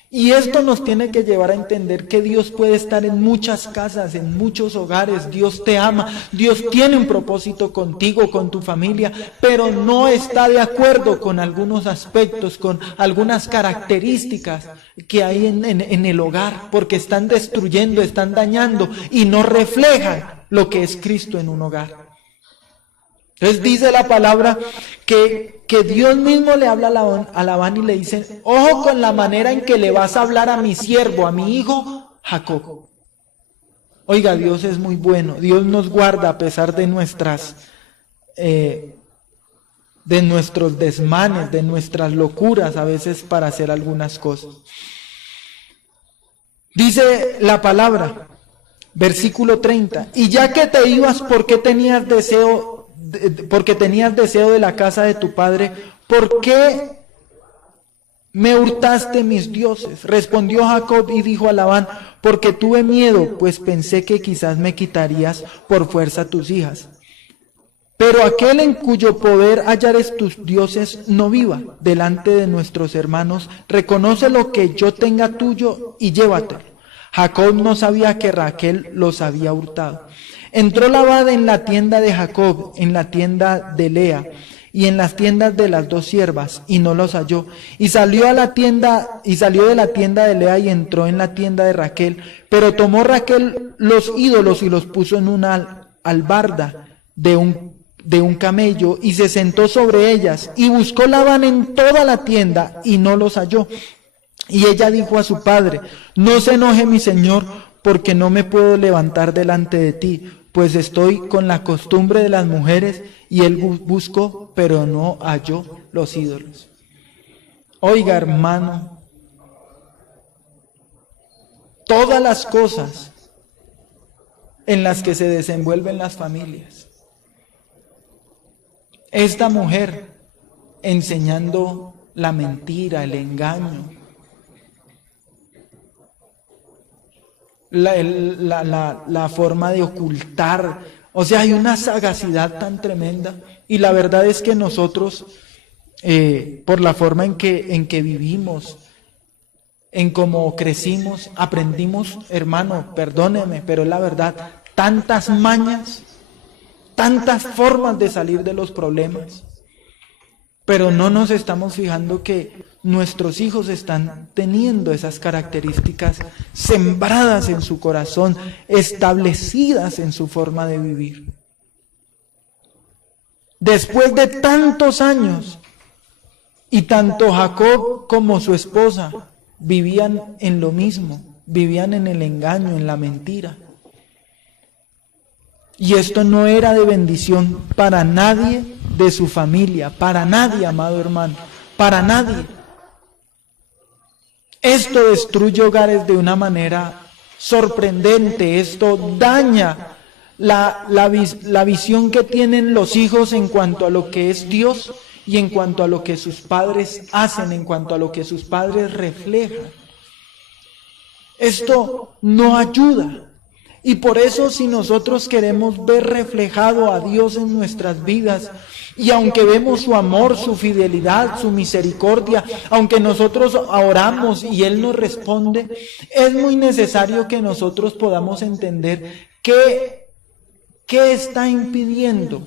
Y esto nos tiene que llevar a entender que Dios puede estar en muchas casas, en muchos hogares. Dios te ama, Dios tiene un propósito contigo, con tu familia, pero no está de acuerdo con algunos aspectos, con algunas características que hay en el hogar, porque están destruyendo, están dañando y no reflejan lo que es Cristo en un hogar. Entonces dice la palabra que Dios mismo le habla a Labán y le dice: ojo con la manera en que le vas a hablar a mi siervo, a mi hijo Jacob. Oiga, Dios es muy bueno, Dios nos guarda a pesar de nuestros desmanes, de nuestras locuras a veces para hacer algunas cosas. Dice la palabra, versículo 30, y ya que te ibas, porque tenías deseo de la casa de tu padre, ¿por qué me hurtaste mis dioses? Respondió Jacob y dijo a Labán: porque tuve miedo, pues pensé que quizás me quitarías por fuerza tus hijas. Pero aquel en cuyo poder hallares tus dioses no viva delante de nuestros hermanos. Reconoce lo que yo tenga tuyo y llévatelo. Jacob no sabía que Raquel los había hurtado. Entró Labán en la tienda de Jacob, en la tienda de Lea y en las tiendas de las dos siervas, y no los halló. Y salió de la tienda de Lea y entró en la tienda de Raquel. Pero tomó Raquel los ídolos y los puso en una albarda de un camello y se sentó sobre ellas. Y buscó Labán en toda la tienda y no los halló. Y ella dijo a su padre: no se enoje mi señor, porque no me puedo levantar delante de ti, pues estoy con la costumbre de las mujeres. Y él buscó, pero no halló los ídolos. Oiga, hermano, todas las cosas en las que se desenvuelven las familias. Esta mujer enseñando la mentira, el engaño, la forma de ocultar. O sea, hay una sagacidad tan tremenda. Y la verdad es que nosotros, por la forma en que vivimos, en cómo crecimos, aprendimos, hermano, perdóneme, pero es la verdad, tantas mañas, tantas formas de salir de los problemas. Pero no nos estamos fijando que nuestros hijos están teniendo esas características sembradas en su corazón, establecidas en su forma de vivir. Después de tantos años, y tanto Jacob como su esposa vivían en lo mismo, vivían en el engaño, en la mentira. Y esto no era de bendición para nadie de su familia, para nadie, amado hermano, para nadie. Esto destruye hogares de una manera sorprendente, esto daña la visión que tienen los hijos en cuanto a lo que es Dios y en cuanto a lo que sus padres hacen, en cuanto a lo que sus padres reflejan. Esto no ayuda. Y por eso, si nosotros queremos ver reflejado a Dios en nuestras vidas, y aunque vemos su amor, su fidelidad, su misericordia, aunque nosotros oramos y Él nos responde, es muy necesario que nosotros podamos entender qué está impidiendo.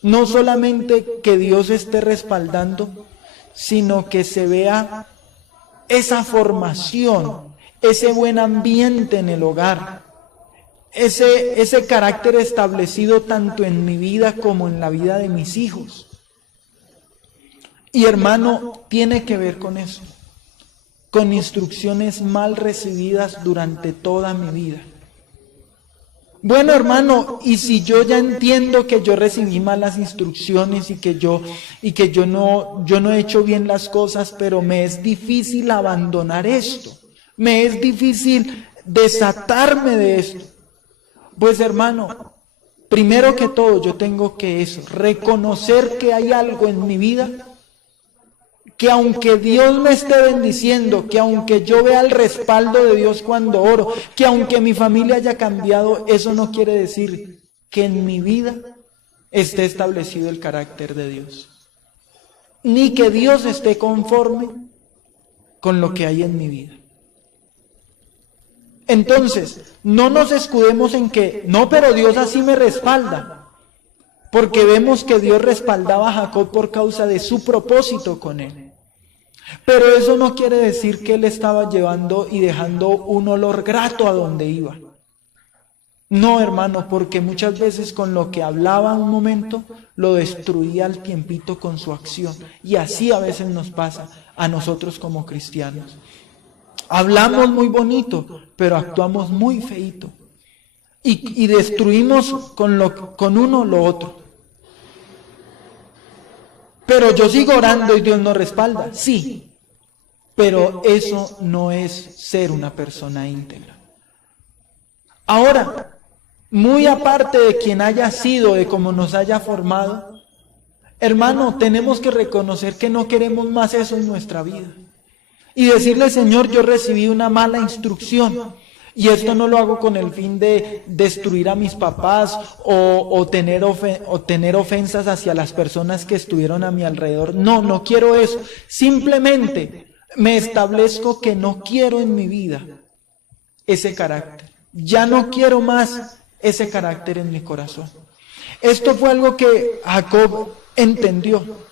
No solamente que Dios esté respaldando, sino que se vea esa formación, ese buen ambiente en el hogar, ese carácter establecido tanto en mi vida como en la vida de mis hijos. Y hermano, tiene que ver con eso, con instrucciones mal recibidas durante toda mi vida. Bueno, hermano, y si yo ya entiendo que yo recibí malas instrucciones y que yo no he hecho bien las cosas, pero me es difícil abandonar esto, me es difícil desatarme de esto. Pues hermano, primero que todo yo tengo que reconocer que hay algo en mi vida, que aunque Dios me esté bendiciendo, que aunque yo vea el respaldo de Dios cuando oro, que aunque mi familia haya cambiado, eso no quiere decir que en mi vida esté establecido el carácter de Dios, ni que Dios esté conforme con lo que hay en mi vida. Entonces, no nos escudemos en que, no, pero Dios así me respalda, porque vemos que Dios respaldaba a Jacob por causa de su propósito con él. Pero eso no quiere decir que él estaba llevando y dejando un olor grato a donde iba. No, hermano, porque muchas veces con lo que hablaba un momento, lo destruía al tiempito con su acción. Y así a veces nos pasa a nosotros como cristianos. Hablamos muy bonito, pero actuamos muy feíto. Y destruimos con uno lo otro. Pero yo sigo orando y Dios nos respalda. Sí, pero eso no es ser una persona íntegra. Ahora, muy aparte de quien haya sido, de cómo nos haya formado, hermano, tenemos que reconocer que no queremos más eso en nuestra vida. Y decirle, Señor, yo recibí una mala instrucción. Y esto no lo hago con el fin de destruir a mis papás o tener ofensas hacia las personas que estuvieron a mi alrededor. No, no quiero eso. Simplemente me establezco que no quiero en mi vida ese carácter. Ya no quiero más ese carácter en mi corazón. Esto fue algo que Jacob entendió.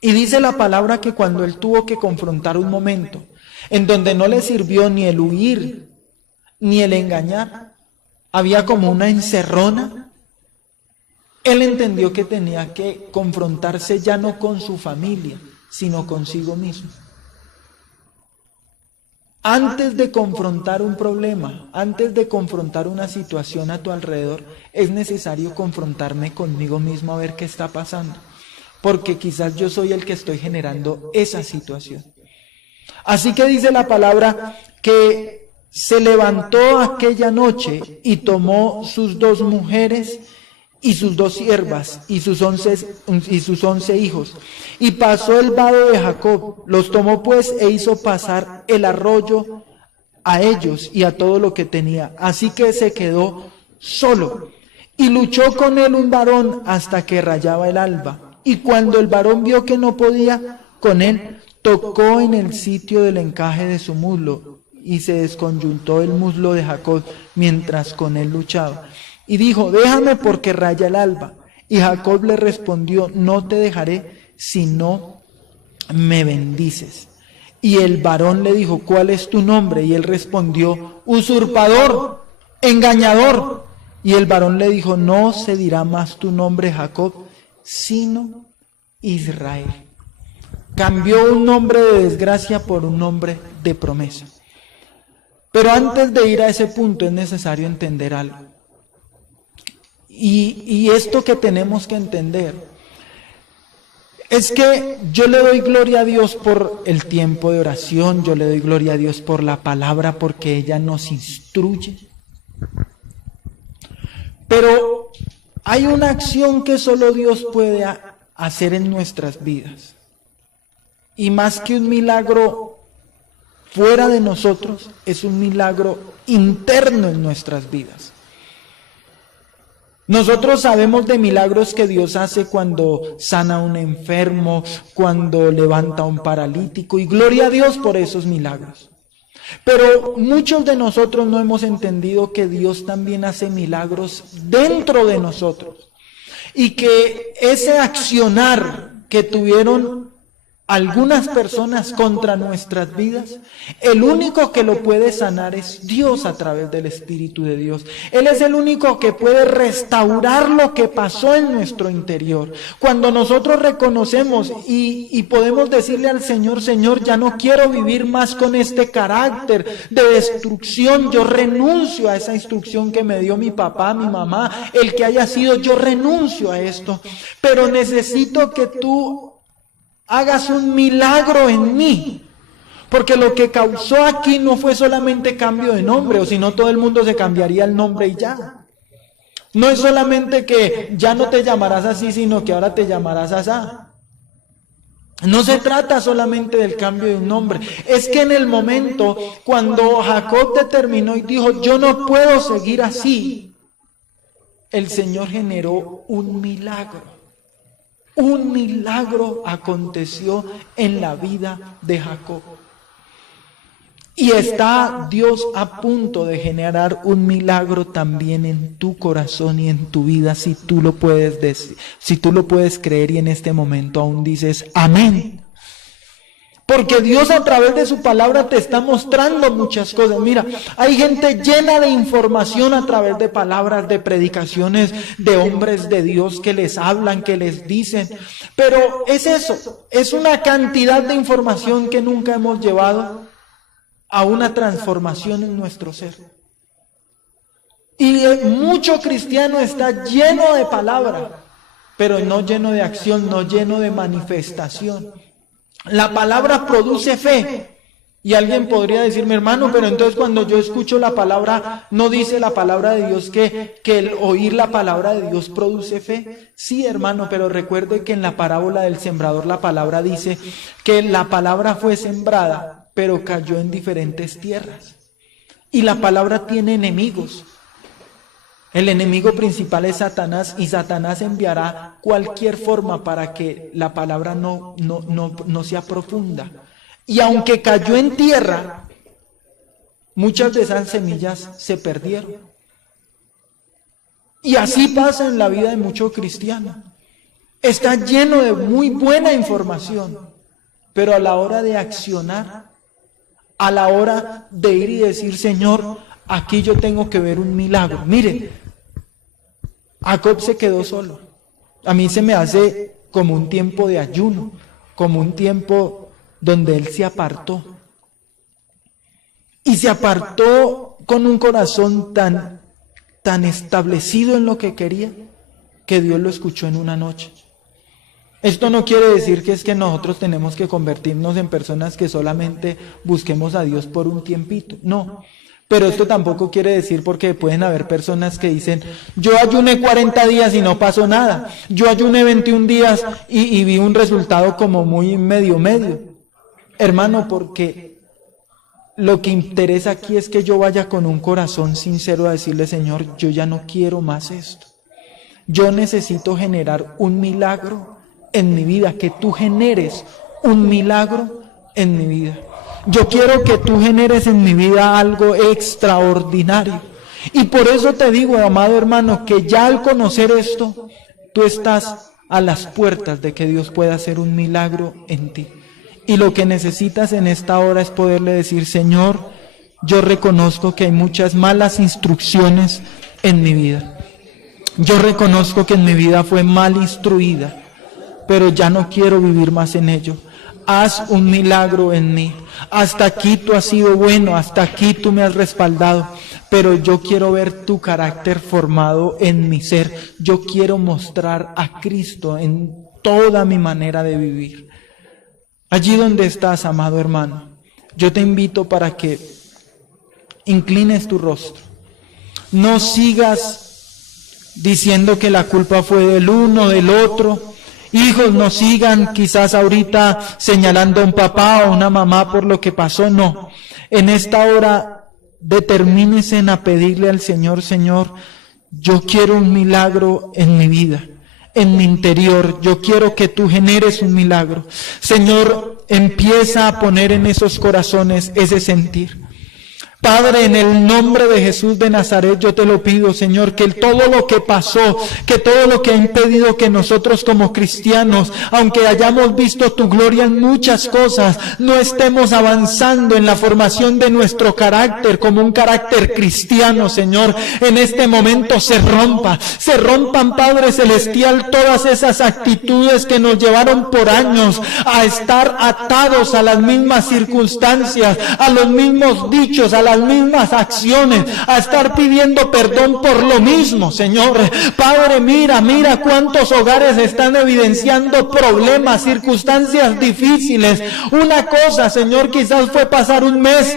Y dice la palabra que cuando él tuvo que confrontar un momento en donde no le sirvió ni el huir, ni el engañar, había como una encerrona, él entendió que tenía que confrontarse ya no con su familia, sino consigo mismo. Antes de confrontar un problema, antes de confrontar una situación a tu alrededor, es necesario confrontarme conmigo mismo a ver qué está pasando, porque quizás yo soy el que estoy generando esa situación. Así que dice la palabra que se levantó aquella noche y tomó sus 2 mujeres y sus 2 siervas y sus 11 hijos, y pasó el vado de Jacob, los tomó pues e hizo pasar el arroyo a ellos y a todo lo que tenía, así que se quedó solo, y luchó con él un varón hasta que rayaba el alba, y cuando el varón vio que no podía con él, tocó en el sitio del encaje de su muslo, y se desconyuntó el muslo de Jacob mientras con él luchaba. Y dijo, déjame porque raya el alba. Y Jacob le respondió, no te dejaré si no me bendices. Y el varón le dijo, ¿cuál es tu nombre? Y él respondió, usurpador, engañador. Y el varón le dijo, no se dirá más tu nombre Jacob, sino Israel. Cambió un nombre de desgracia por un nombre de promesa. Pero antes de ir a ese punto es necesario entender algo. Y esto que tenemos que entender es que yo le doy gloria a Dios por el tiempo de oración, yo le doy gloria a Dios por la palabra, porque ella nos instruye. Pero hay una acción que solo Dios puede hacer en nuestras vidas. Y más que un milagro fuera de nosotros, es un milagro interno en nuestras vidas. Nosotros sabemos de milagros que Dios hace cuando sana a un enfermo, cuando levanta a un paralítico, y gloria a Dios por esos milagros. Pero muchos de nosotros no hemos entendido que Dios también hace milagros dentro de nosotros, y que ese accionar que tuvieron algunas personas contra nuestras vidas, el único que lo puede sanar es Dios a través del Espíritu de Dios. Él es el único que puede restaurar lo que pasó en nuestro interior. Cuando nosotros reconocemos y podemos decirle al Señor: Señor, ya no quiero vivir más con este carácter de destrucción, yo renuncio a esa instrucción que me dio mi papá, mi mamá, el que haya sido, yo renuncio a esto, pero necesito que tú hagas un milagro en mí, porque lo que causó aquí no fue solamente cambio de nombre, o si no todo el mundo se cambiaría el nombre y ya. No es solamente que ya no te llamarás así, sino que ahora te llamarás asá. No se trata solamente del cambio de un nombre, es que en el momento cuando Jacob determinó y dijo: yo no puedo seguir así, el Señor generó un milagro. Un milagro aconteció en la vida de Jacob. Y está Dios a punto de generar un milagro también en tu corazón y en tu vida, si tú lo puedes decir, si tú lo puedes creer y en este momento aún dices amén. Porque Dios a través de su palabra te está mostrando muchas cosas. Mira, hay gente llena de información a través de palabras, de predicaciones, de hombres de Dios que les hablan, que les dicen. Pero es eso, es una cantidad de información que nunca hemos llevado a una transformación en nuestro ser. Y mucho cristiano está lleno de palabra, pero no lleno de acción, no lleno de manifestación. La palabra produce fe. Y alguien podría decirme: hermano, pero entonces cuando yo escucho la palabra, ¿no dice la palabra de Dios que el oír la palabra de Dios produce fe? Sí, hermano, pero recuerde que en la parábola del sembrador la palabra dice que la palabra fue sembrada, pero cayó en diferentes tierras. Y la palabra tiene enemigos. El enemigo principal es Satanás, y Satanás enviará cualquier forma para que la palabra no sea profunda. Y aunque cayó en tierra, muchas de esas semillas se perdieron. Y así pasa en la vida de muchos cristianos. Está lleno de muy buena información, pero a la hora de accionar, a la hora de ir y decir: Señor, aquí yo tengo que ver un milagro. Mire, Jacob se quedó solo. A mí se me hace como un tiempo de ayuno, como un tiempo donde él se apartó. Y se apartó con un corazón tan establecido en lo que quería, que Dios lo escuchó en una noche. Esto no quiere decir que es que nosotros tenemos que convertirnos en personas que solamente busquemos a Dios por un tiempito. No. Pero esto tampoco quiere decir, porque pueden haber personas que dicen: yo ayuné 40 días y no pasó nada. Yo ayuné 21 días y vi un resultado como muy medio. Hermano, porque lo que interesa aquí es que yo vaya con un corazón sincero a decirle: Señor, yo ya no quiero más esto. Yo necesito generar un milagro en mi vida, que tú generes un milagro en mi vida. Yo quiero que tú generes en mi vida algo extraordinario. Y por eso te digo, amado hermano, que ya al conocer esto, tú estás a las puertas de que Dios pueda hacer un milagro en ti. Y lo que necesitas en esta hora es poderle decir: Señor, yo reconozco que hay muchas malas instrucciones en mi vida. Yo reconozco que en mi vida fue mal instruida, pero ya no quiero vivir más en ello. Haz un milagro en mí. Hasta aquí tú has sido bueno, hasta aquí tú me has respaldado, pero yo quiero ver tu carácter formado en mi ser. Yo quiero mostrar a Cristo en toda mi manera de vivir. Allí donde estás, amado hermano, yo te invito para que inclines tu rostro. No sigas diciendo que la culpa fue del uno, del otro, hijos no sigan quizás ahorita señalando a un papá o una mamá por lo que pasó, no. En esta hora determínense a pedirle al Señor, Señor, yo quiero un milagro en mi vida, en mi interior, yo quiero que tú generes un milagro. Señor, empieza a poner en esos corazones ese sentir. Padre, en el nombre de Jesús de Nazaret, yo te lo pido, Señor, que todo lo que pasó, que todo lo que ha impedido que nosotros como cristianos, aunque hayamos visto tu gloria en muchas cosas, no estemos avanzando en la formación de nuestro carácter como un carácter cristiano, Señor, en este momento se rompan, Padre Celestial, todas esas actitudes que nos llevaron por años a estar atados a las mismas circunstancias, a los mismos dichos, a las mismas acciones, a estar pidiendo perdón por lo mismo, Señor. Padre, mira cuántos hogares están evidenciando problemas, circunstancias difíciles. Una cosa, Señor, quizás fue pasar un mes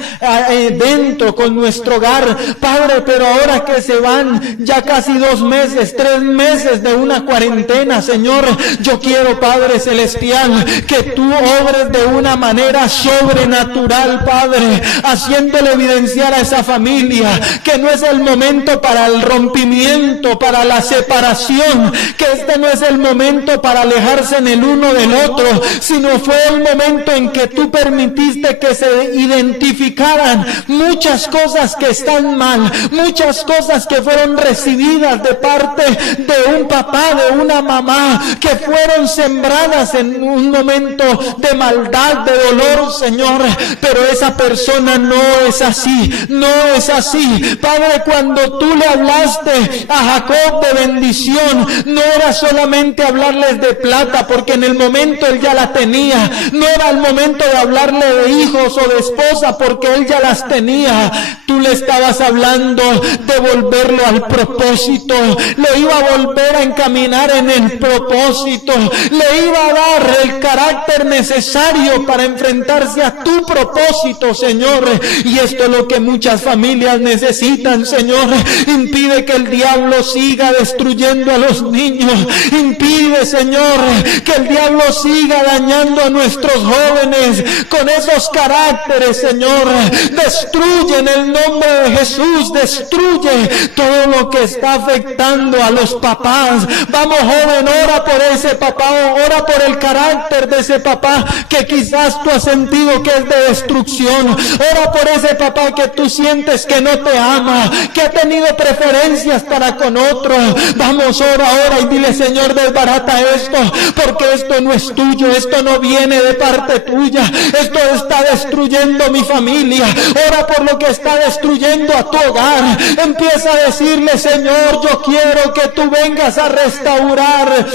dentro con nuestro hogar, Padre, pero ahora que se van ya casi 2 meses, 3 meses de una cuarentena, Señor, yo quiero, Padre Celestial, que tú obres de una manera sobrenatural, Padre, haciéndole evidenciar a esa familia que no es el momento para el rompimiento, para la separación, que este no es el momento para alejarse en el uno del otro, sino fue el momento en que tú permitiste que se identificaran muchas cosas que están mal, muchas cosas que fueron recibidas de parte de un papá, de una mamá, que fueron sembradas en un momento de maldad, de dolor, Señor, pero esa persona no es así. No es así. Padre, cuando tú le hablaste a Jacob de bendición, no era solamente hablarles de plata, porque en el momento él ya la tenía. No era el momento de hablarle de hijos o de esposa, porque él ya las tenía. Tú le estabas hablando de volverlo al propósito. Le iba a volver a encaminar en el propósito. Le iba a dar el carácter necesario para enfrentarse a tu propósito, Señor. Y esto es lo que muchas familias necesitan, Señor. Impide que el diablo siga destruyendo a los niños. Impide, Señor, que el diablo siga dañando a nuestros jóvenes con esos caracteres, Señor. Destruye en el nombre de Jesús, destruye todo lo que está afectando a los papás. Vamos, joven, ora por ese papá, ora por el carácter de ese papá que quizás tú has sentido que es de destrucción. Ora por ese papá que tú sientes que no te ama, que ha tenido preferencias para con otro. Vamos, ora y dile: Señor, desbarata esto, porque esto no es tuyo, esto no viene de parte tuya, esto está destruyendo mi familia. Ora por lo que está destruyendo a tu hogar. Empieza a decirle: Señor, yo quiero que tú vengas a restaurar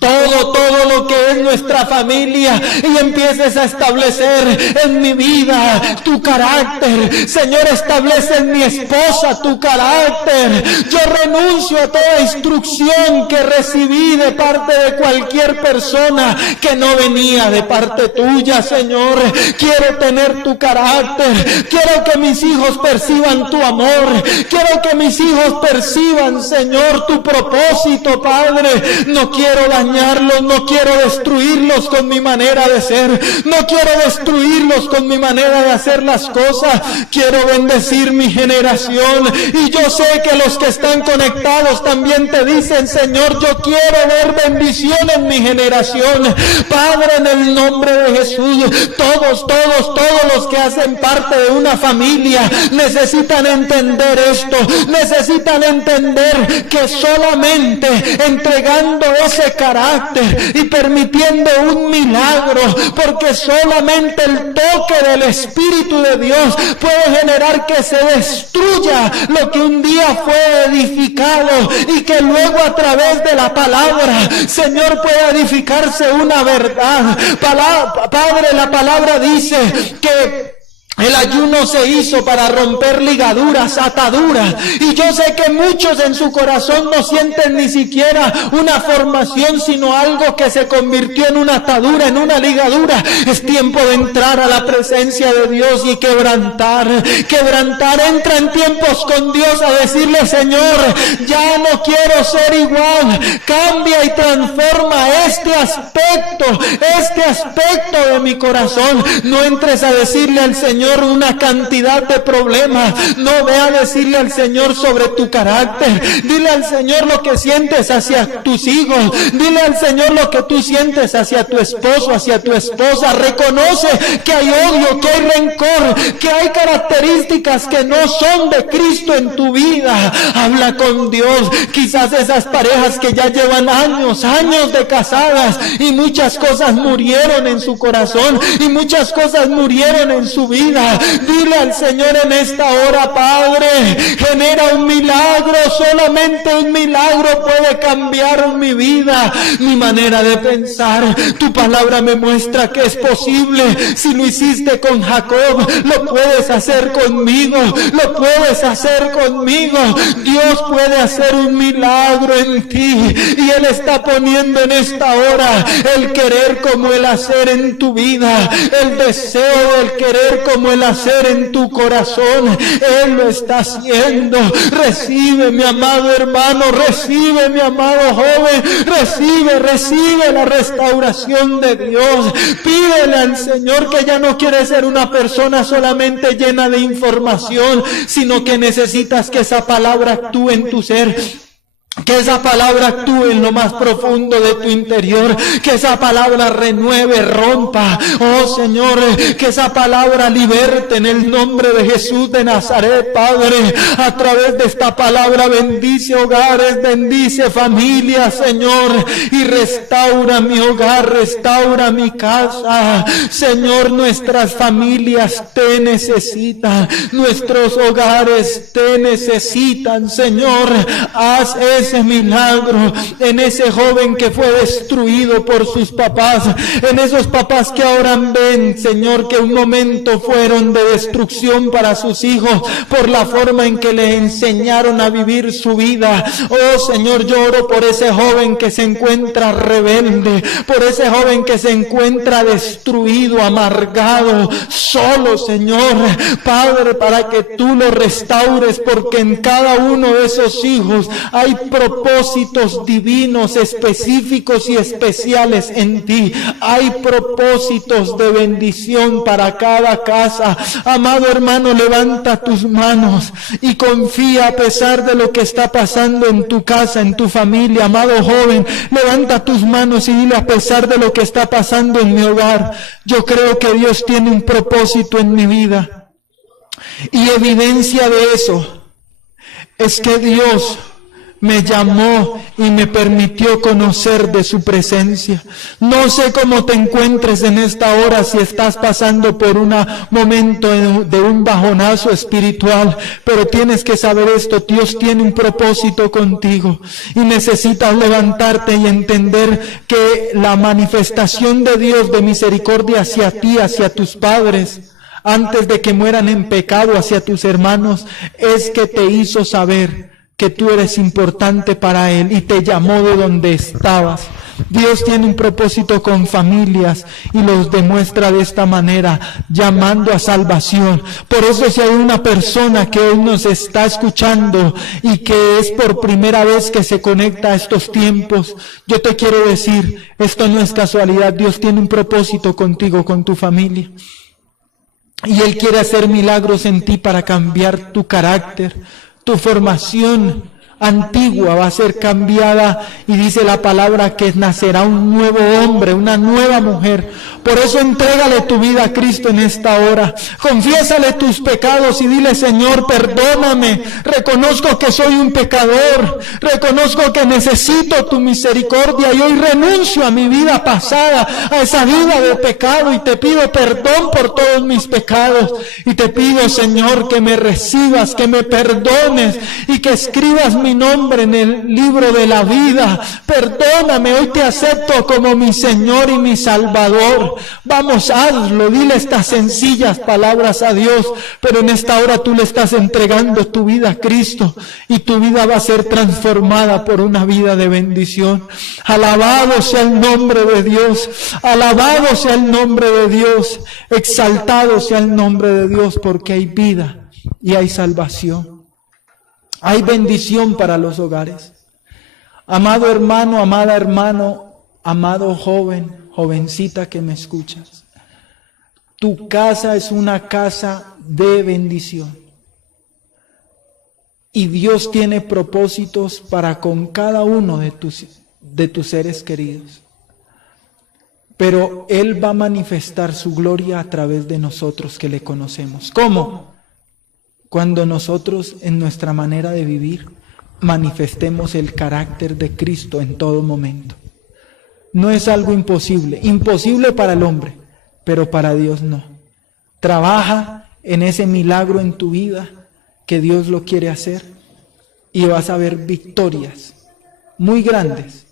todo lo que es nuestra familia, y empieces a establecer en mi vida tu carácter. Señor, establece en mi esposa tu carácter. Yo renuncio a toda instrucción que recibí de parte de cualquier persona que no venía de parte tuya, Señor. Quiero tener tu carácter. Quiero que mis hijos perciban tu amor. Quiero que mis hijos perciban, Señor, tu propósito, Padre. No quiero dañarlos, no quiero destruirlos con mi manera de ser, no quiero destruirlos con mi manera de hacer las cosas. Quiero bendecir mi generación, y yo sé que los que están conectados también te dicen: Señor, yo quiero ver bendición en mi generación. Padre, en el nombre de Jesús, todos los que hacen parte de una familia necesitan entender esto, necesitan entender que solamente entregando ese carácter y permitiendo un milagro, porque solamente el toque del Espíritu de Dios puede generar que se destruya lo que un día fue edificado, y que luego a través de la palabra, Señor, pueda edificarse una verdad. Padre, la palabra dice que el ayuno se hizo para romper ligaduras, ataduras, y yo sé que muchos en su corazón no sienten ni siquiera una formación, sino algo que se convirtió en una atadura, en una ligadura. Es tiempo de entrar a la presencia de Dios y quebrantar. Entra en tiempos con Dios a decirle: Señor, ya no no quiero ser igual. Cambia y transforma este aspecto de mi corazón. No entres a decirle al Señor una cantidad de problemas. No ve a decirle al Señor sobre tu carácter. Dile al Señor lo que sientes hacia tus hijos. Dile al Señor lo que tú sientes hacia tu esposo, hacia tu esposa. Reconoce que hay odio, que hay rencor, que hay características que no son de Cristo en tu vida. Habla con Dios. Quizás esas parejas que ya llevan años de casadas y muchas cosas murieron en su corazón y muchas cosas murieron en su vida. Dile al Señor en esta hora: Padre, genera un milagro. Solamente un milagro puede cambiar mi vida, mi manera de pensar. Tu palabra me muestra que es posible. Si lo hiciste con Jacob, lo puedes hacer conmigo. Lo puedes hacer conmigo. Dios puede hacer un milagro en ti, y Él está poniendo en esta hora el querer como el hacer en tu vida, el deseo del querer como el hacer en tu corazón. Él lo está haciendo. Recibe, mi amado hermano, recibe, mi amado joven, recibe la restauración de Dios. Pídele al Señor, que ya no quiere ser una persona solamente llena de información, sino que necesitas que esa palabra actúe en tu ser. Que esa palabra actúe en lo más profundo de tu interior. Que esa palabra renueve, rompa. Oh Señor, que esa palabra liberte en el nombre de Jesús de Nazaret, Padre. A través de esta palabra bendice hogares, bendice familias, Señor. Y restaura mi hogar, restaura mi casa. Señor, nuestras familias te necesitan. Nuestros hogares te necesitan, Señor. Haz ese milagro en ese joven que fue destruido por sus papás, en esos papás que ahora ven, Señor, que un momento fueron de destrucción para sus hijos por la forma en que les enseñaron a vivir su vida. Oh Señor, lloro por ese joven que se encuentra rebelde, por ese joven que se encuentra destruido, amargado, solo, Señor, Padre, para que tú lo restaures, porque en cada uno de esos hijos hay propósitos divinos, específicos y especiales en ti. Hay propósitos de bendición para cada casa. Amado hermano, levanta tus manos y confía a pesar de lo que está pasando en tu casa, en tu familia. Amado joven, levanta tus manos y dile: a pesar de lo que está pasando en mi hogar, yo creo que Dios tiene un propósito en mi vida. Y evidencia de eso es que Dios me llamó y me permitió conocer de su presencia. No sé cómo te encuentres en esta hora, si estás pasando por un momento de un bajonazo espiritual, pero tienes que saber esto: Dios tiene un propósito contigo y necesitas levantarte y entender que la manifestación de Dios de misericordia hacia ti, hacia tus padres, antes de que mueran en pecado, hacia tus hermanos, es que te hizo saber que tú eres importante para Él y te llamó de donde estabas. Dios tiene un propósito con familias y los demuestra de esta manera, llamando a salvación. Por eso, si hay una persona que hoy nos está escuchando y que es por primera vez que se conecta a estos tiempos, yo te quiero decir, esto no es casualidad. Dios tiene un propósito contigo, con tu familia. Y Él quiere hacer milagros en ti para cambiar tu carácter. Tu formación antigua va a ser cambiada, y dice la palabra que nacerá un nuevo hombre, una nueva mujer. Por eso entrégale tu vida a Cristo en esta hora. Confiésale tus pecados y dile: Señor, perdóname. Reconozco que soy un pecador. Reconozco que necesito tu misericordia y hoy renuncio a mi vida pasada, a esa vida de pecado, y te pido perdón por todos mis pecados. Y te pido, Señor, que me recibas, que me perdones y que escribas mi nombre en el libro de la vida. Perdóname, hoy te acepto como mi Señor y mi Salvador. Vamos, hazlo, dile estas sencillas palabras a Dios, pero en esta hora tú le estás entregando tu vida a Cristo y tu vida va a ser transformada por una vida de bendición. Alabado sea el nombre de Dios, alabado sea el nombre de Dios, exaltado sea el nombre de Dios, porque hay vida y hay salvación. Hay bendición para los hogares. Amado hermano, amada hermano, amado joven, jovencita que me escuchas, tu casa es una casa de bendición. Y Dios tiene propósitos para con cada uno de tus seres queridos. Pero Él va a manifestar su gloria a través de nosotros que le conocemos. ¿Cómo? Cuando nosotros en nuestra manera de vivir manifestemos el carácter de Cristo en todo momento. No es algo imposible, imposible para el hombre, pero para Dios no. Trabaja en ese milagro en tu vida que Dios lo quiere hacer y vas a ver victorias muy grandes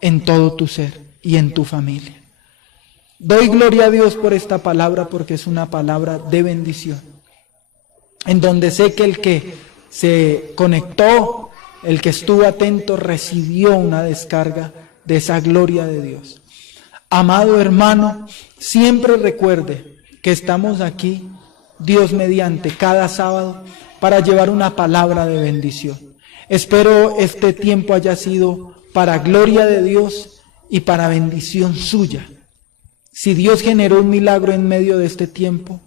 en todo tu ser y en tu familia. Doy gloria a Dios por esta palabra porque es una palabra de bendición, en donde sé que el que se conectó, el que estuvo atento, recibió una descarga de esa gloria de Dios. Amado hermano, siempre recuerde que estamos aquí, Dios mediante, cada sábado, para llevar una palabra de bendición. Espero este tiempo haya sido para gloria de Dios y para bendición suya. Si Dios generó un milagro en medio de este tiempo,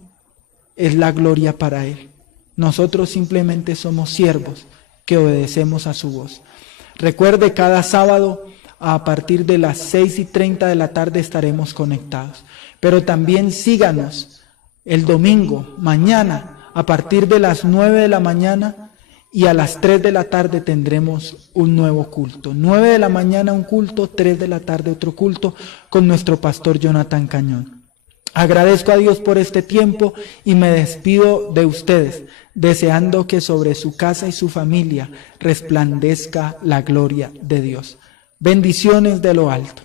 es la gloria para Él. Nosotros simplemente somos siervos que obedecemos a su voz. Recuerde, cada sábado a partir de las 6:30 de la tarde estaremos conectados. Pero también síganos el domingo, mañana, a partir de las 9 de la mañana y a las 3 de la tarde tendremos un nuevo culto. 9 de la mañana un culto, 3 de la tarde otro culto con nuestro pastor Jonathan Cañón. Agradezco a Dios por este tiempo y me despido de ustedes, deseando que sobre su casa y su familia resplandezca la gloria de Dios. Bendiciones de lo alto.